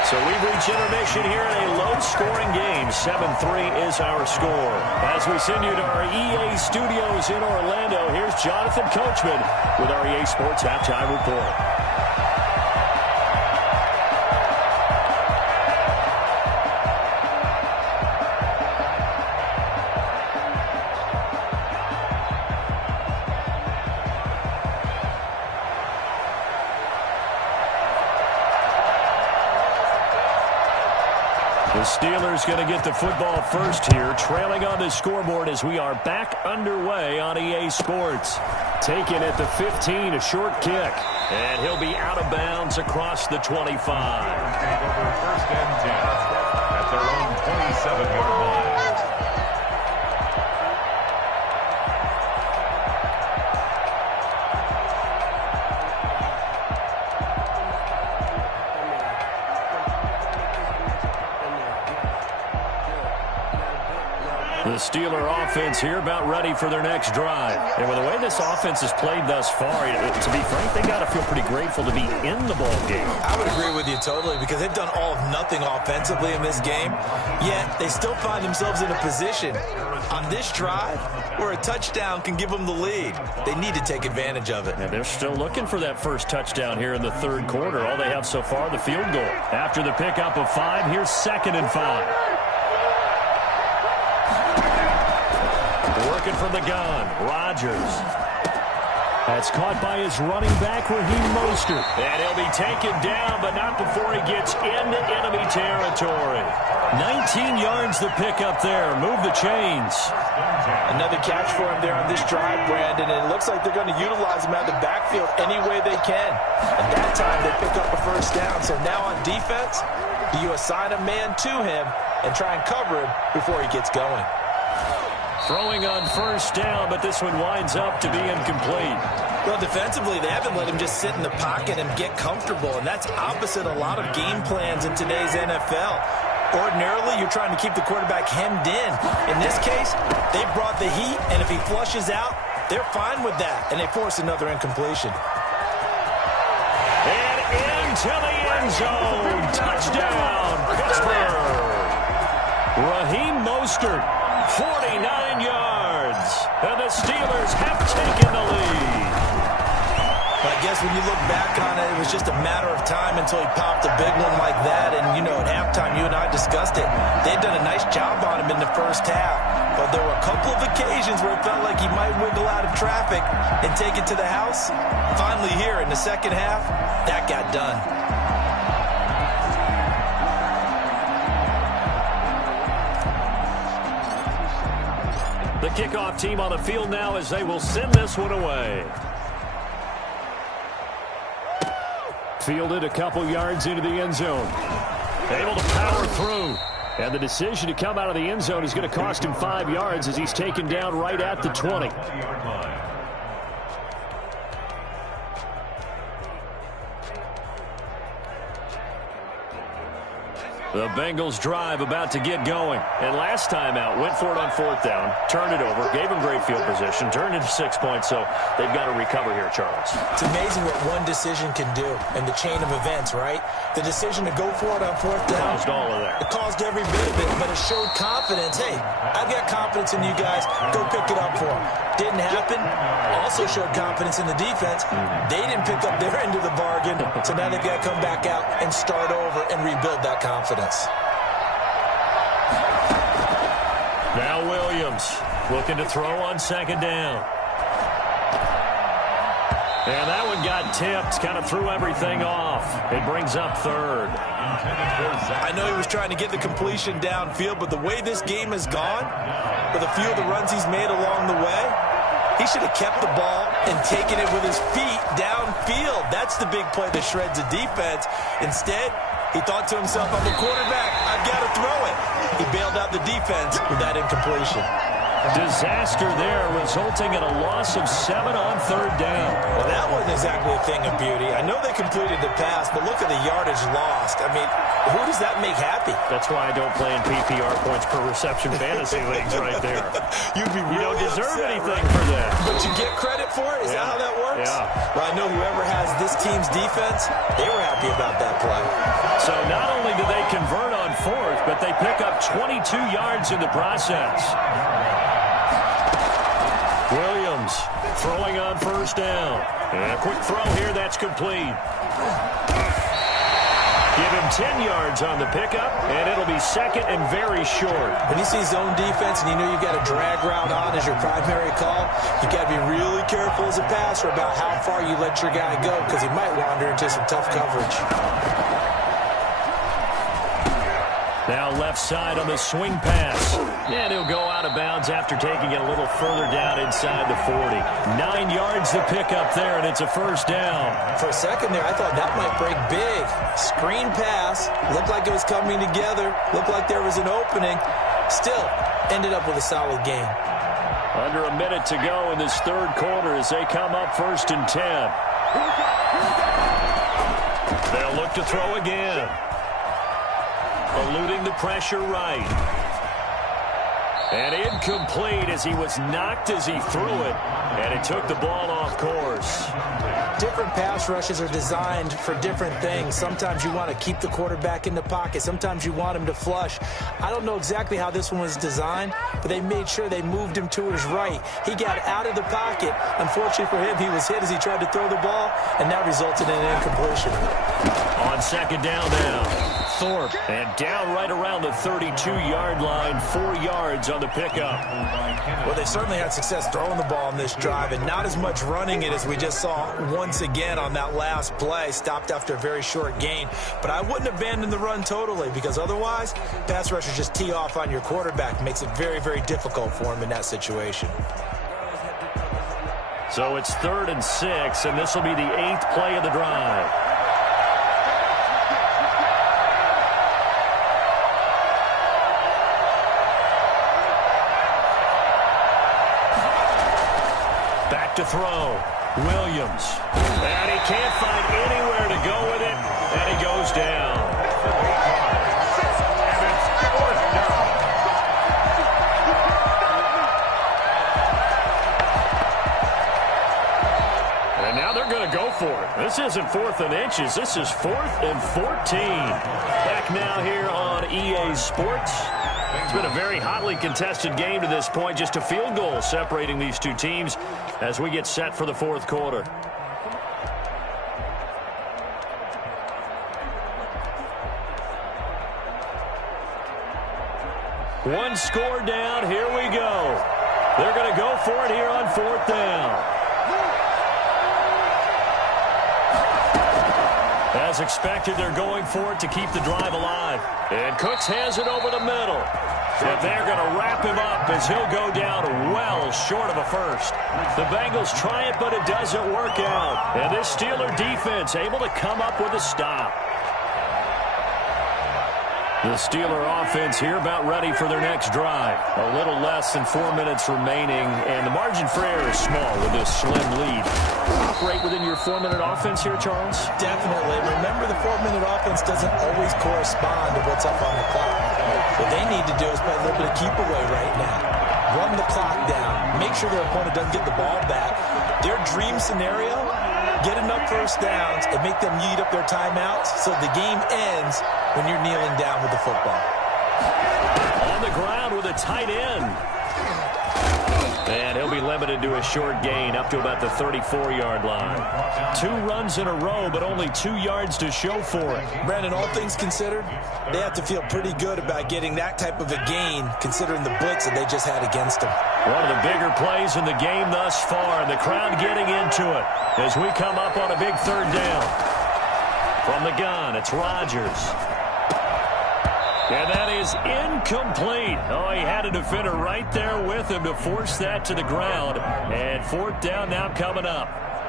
So we've reached intermission here in a low-scoring game. 7-3 is our score. As we send you to our EA studios in Orlando, here's Jonathan Coachman with our EA Sports Halftime Report. The Steelers going to get the football first here, trailing on the scoreboard as we are back underway on EA Sports. Taken at the 15, a short kick. And he'll be out of bounds across the 25. First and 10 at their own 27-yard line. The Steeler offense here about ready for their next drive. And with the way this offense has played thus far, to be frank, they got to feel pretty grateful to be in the ball game. I would agree with you totally because they've done all of nothing offensively in this game, yet they still find themselves in a position on this drive where a touchdown can give them the lead. They need to take advantage of it. And they're still looking for that first touchdown here in the third quarter. All they have so far, the field goal. After the pickup of 5, here's 2nd and 5. Working from the gun, Rodgers. That's caught by his running back, Raheem Mostert. And he'll be taken down, but not before he gets into enemy territory. 19 yards the pickup there. Move the chains. Another catch for him there on this drive, Brandon. And it looks like they're going to utilize him out of the backfield any way they can. And that time they pick up a first down. So now on defense, you assign a man to him and try and cover him before he gets going. Throwing on first down, but this one winds up to be incomplete. Well, defensively, they haven't let him just sit in the pocket and get comfortable, and that's opposite a lot of game plans in today's NFL. Ordinarily, you're trying to keep the quarterback hemmed in. In this case, they brought the heat, and if he flushes out, they're fine with that, and they force another incompletion. And into the end zone. Touchdown, Pittsburgh. Raheem Mostert. 49 yards, and the Steelers have taken the lead. I guess when you look back on it, it was just a matter of time until he popped a big one like that. And, you know, at halftime, you and I discussed it. They'd done a nice job on him in the first half. But there were a couple of occasions where it felt like he might wiggle out of traffic and take it to the house. Finally here in the second half, that got done. The kickoff team on the field now as they will send this one away. Fielded a couple yards into the end zone. Able to power through. And the decision to come out of the end zone is going to cost him 5 yards as he's taken down right at the 20. The Bengals drive about to get going. And last time out, went for it on 4th down, turned it over, gave them great field position, turned into 6 points, so they've got to recover here, Charles. It's amazing what one decision can do in the chain of events, right? The decision to go for it on 4th down. Caused all of that. It caused every bit of it, but it showed confidence. Hey, I've got confidence in you guys. Go pick it up for them. Didn't happen. Also showed confidence in the defense. They didn't pick up their end of the bargain, so now they've got to come back out and start over and rebuild that confidence. Now Williams looking to throw on 2nd down. And that one got tipped, kind of threw everything off. It brings up 3rd. Intended for I know he was trying to get the completion downfield, but the way this game has gone, with a few of the runs he's made along the way, he should have kept the ball and taken it with his feet downfield. That's the big play that shreds a defense. Instead, he thought to himself, I'm the quarterback, I've got to throw it. He bailed out the defense with that incompletion. Disaster there, resulting in a loss of 7 on third down. Well, that wasn't exactly a thing of beauty. I know they completed the pass, but look at the yardage lost. I mean, who does that make happy? That's why I don't play in PPR points per reception fantasy leagues right there. You don't deserve upset, anything right? for that. But you get credit for it? Is that how that works? Yeah. Well, I know whoever has this team's defense, they were happy about that play. So not only do they convert on fourth, but they pick up 22 yards in the process. Williams throwing on first down. And a quick throw here, that's complete. Give him 10 yards on the pickup, and it'll be second and very short. When you see zone defense and you know you've got a drag route on as your primary call, you've got to be really careful as a passer about how far you let your guy go because he might wander into some tough coverage. Now left side on the swing pass. And he'll go out of bounds after taking it a little further down inside the 40. 9 yards to pick up there, and it's a first down. For a second there, I thought that might break big. Screen pass. Looked like it was coming together. Looked like there was an opening. Still, ended up with a solid game. Under a minute to go in this third quarter as they come up first and 10. They'll look to throw again. Eluding the pressure right. And incomplete as he was knocked as he threw it. And it took the ball off course. Different pass rushes are designed for different things. Sometimes you want to keep the quarterback in the pocket. Sometimes you want him to flush. I don't know exactly how this one was designed, but they made sure they moved him to his right. He got out of the pocket. Unfortunately for him, he was hit as he tried to throw the ball, and that resulted in an incompletion. On second down now, Thorpe, and down right around the 32-yard line, 4 yards on the pickup. Well, they certainly had success throwing the ball on this drive, and not as much running it as we just saw once again on that last play, stopped after a very short gain. But I wouldn't abandon the run totally, because otherwise, pass rushers just tee off on your quarterback. Makes it very, very difficult for him in that situation. So it's 3rd and 6, and this will be the 8th play of the drive. Back to throw. Williams. And he can't find anywhere to go with it, and he goes down. And now they're going to go for it. This isn't 4th and inches. This is 4th and 14. Back now here on EA Sports. It's been a very hotly contested game to this point. Just a field goal separating these two teams as we get set for the fourth quarter. One score down. Here we go. They're going to go for it here on 4th down. As expected, they're going for it to keep the drive alive. And Cooks has it over the middle. And they're going to wrap him up as he'll go down well short of a first. The Bengals try it, but it doesn't work out. And this Steeler defense able to come up with a stop. The Steeler offense here about ready for their next drive. A little less than 4 minutes remaining, and the margin for error is small with this slim lead. Operate within your 4-minute offense here, Charles? Definitely. Remember, the 4-minute offense doesn't always correspond to what's up on the clock. What they need to do is play a little bit of keep away right now. Run the clock down. Make sure their opponent doesn't get the ball back. Their dream scenario, get enough first downs and make them eat up their timeouts so the game ends when you're kneeling down with the football. On the ground with a tight end. And he'll be limited to a short gain up to about the 34-yard line. 2 runs in a row, but only 2 yards to show for it. Brandon, all things considered, they have to feel pretty good about getting that type of a gain considering the blitz that they just had against them. One of the bigger plays in the game thus far, and the crowd getting into it as we come up on a big 3rd down. From the gun, it's Rodgers. And that is incomplete. Oh, he had a defender right there with him to force that to the ground. And fourth down now coming up.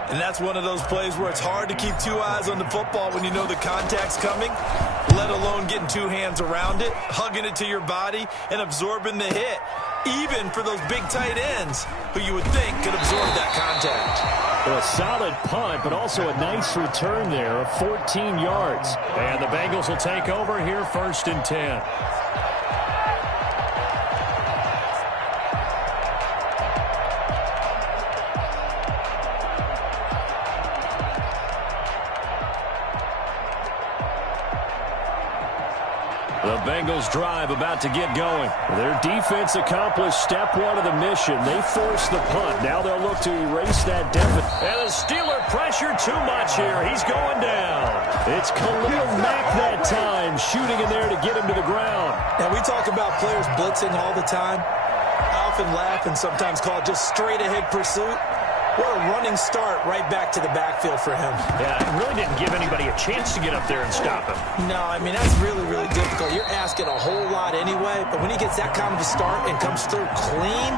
And that's one of those plays where it's hard to keep two eyes on the football when you know the contact's coming, let alone getting two hands around it, hugging it to your body, and absorbing the hit, even for those big tight ends who you would think could absorb that contact. Well, a solid punt, but also a nice return there of 14 yards. And the Bengals will take over here 1st and 10. The Bengals drive about to get going. Their defense accomplished step one of the mission. They forced the punt. Now they'll look to erase that deficit. And the Steeler pressure too much here. He's going down. It's Khalil Mack that time, shooting in there to get him to the ground. Now, we talk about players blitzing all the time. I often laugh and sometimes call it just straight-ahead pursuit. What a running start right back to the backfield for him. Yeah, it really didn't give anybody a chance to get up there and stop him. No, I mean, that's really, really difficult. You're asking a whole lot anyway, but when he gets that kind of a start and comes through clean,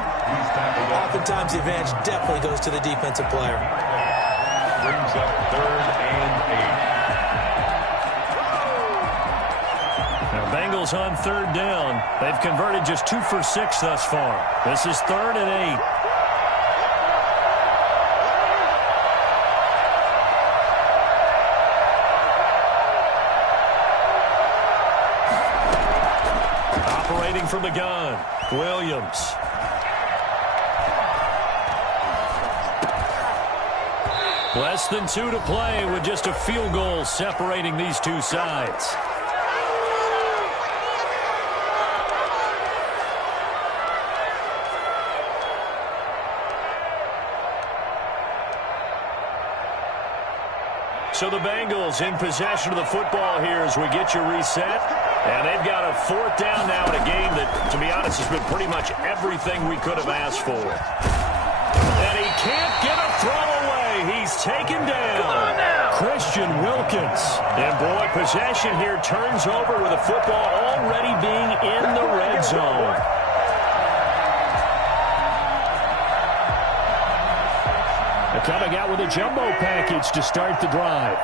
oftentimes the advantage definitely goes to the defensive player. Brings up 3rd and 8. Now, Bengals on 3rd down. They've converted just 2 for 6 thus far. This is 3rd and 8. From the gun, Williams. Less than 2 to play with just a field goal separating these two sides. So the Bengals in possession of the football here as we get you reset. And they've got a 4th down now in a game that, to be honest, has been pretty much everything we could have asked for. And he can't get a throw away. He's taken down. Come on now. Christian Wilkins. And, boy, possession here turns over with the football already being in the red zone. They're coming out with a jumbo package to start the drive.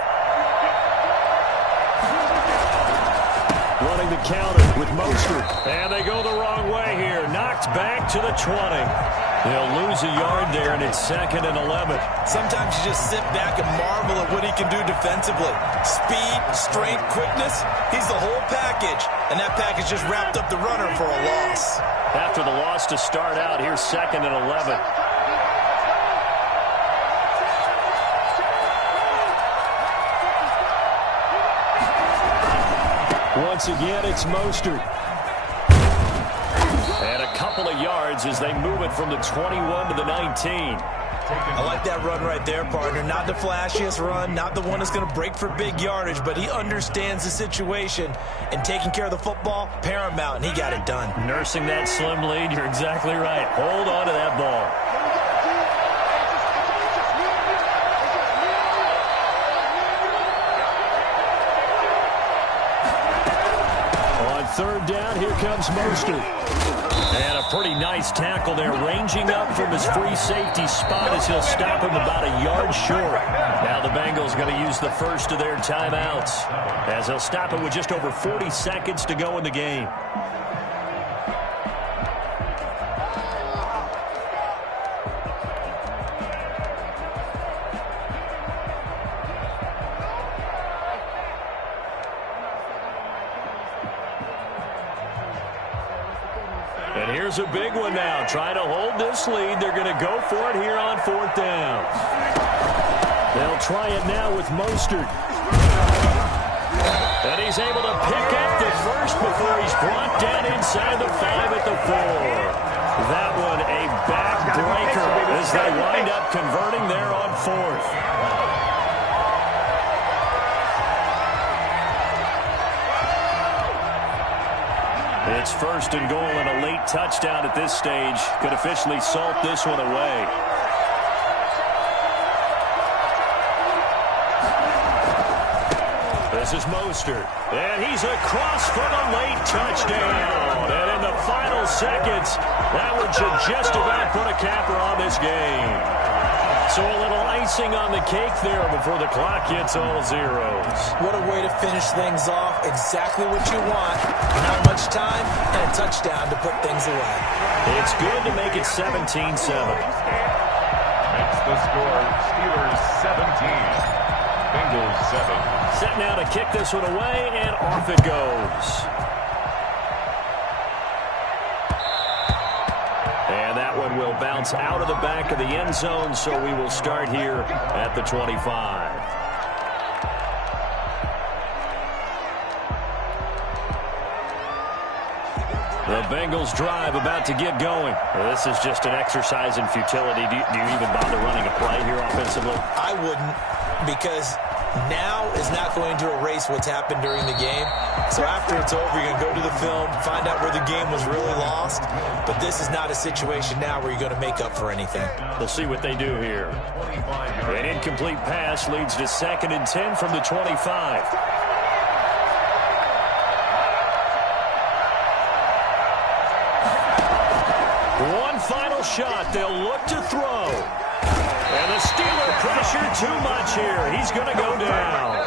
Running the counter with Mostert. And they go the wrong way here. Knocked back to the 20. They'll lose a yard there, and it's 2nd and 11. Sometimes you just sit back and marvel at what he can do defensively. Speed, strength, quickness. He's the whole package. And that package just wrapped up the runner for a loss. After the loss to start out, here's 2nd and 11. Once again, it's Mostert. And a couple of yards as they move it from the 21 to the 19. I like that run right there, partner. Not the flashiest run, not the one that's going to break for big yardage, but he understands the situation, and taking care of the football, paramount, and he got it done. Nursing that slim lead, you're exactly right. Hold on to that ball. On 3rd down, here comes Mostert. And a pretty nice tackle there, ranging up from his free safety spot as he'll stop him about a yard short. Now the Bengals going to use the first of their timeouts as they'll stop it with just over 40 seconds to go in the game. And here's a big one now. Trying to hold this lead. They're going to go for it here on 4th down. They'll try it now with Mostert. And he's able to pick up the first before he's brought down inside the 5 at the 4. That one a backbreaker as they wind up converting there on 4th. It's 1st and goal, and a late touchdown at this stage could officially salt this one away. This is Mostert, and he's across for the late touchdown. should just about put a capper on this game. So a little icing on the cake there before the clock hits all zeros. What a way to finish things off. Exactly what you want. Not much time and a touchdown to put things away. It's good to make it 17-7. That's the score. Steelers 17. Bengals 7. Set now to kick this one away, and off it goes. And that one will bounce out of the back of the end zone, so we will start here at the 25. The Bengals drive about to get going. Well, this is just an exercise in futility. Do you even bother running a play here offensively? I wouldn't, because now is not going to erase what's happened during the game. So after it's over, you're going to go to the film, find out where the game was really lost. But this is not a situation now where you're going to make up for anything. We'll see what they do here. An incomplete pass leads to 2nd and 10 from the 25. One final shot. They'll look to throw. And the Steeler pressure too much here. He's going to go down.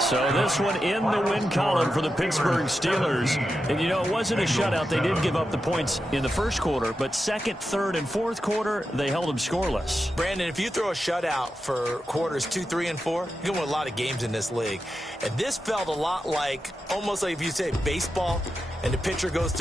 So this one in the win column for the Pittsburgh Steelers. And, you know, it wasn't a shutout. They did give up the points in the first quarter, but second, third, and fourth quarter, they held them scoreless. Brandon, if you throw a shutout for quarters 2, 3, and 4, you're going to win a lot of games in this league. And this felt a lot like, almost like if you say baseball, and the pitcher goes through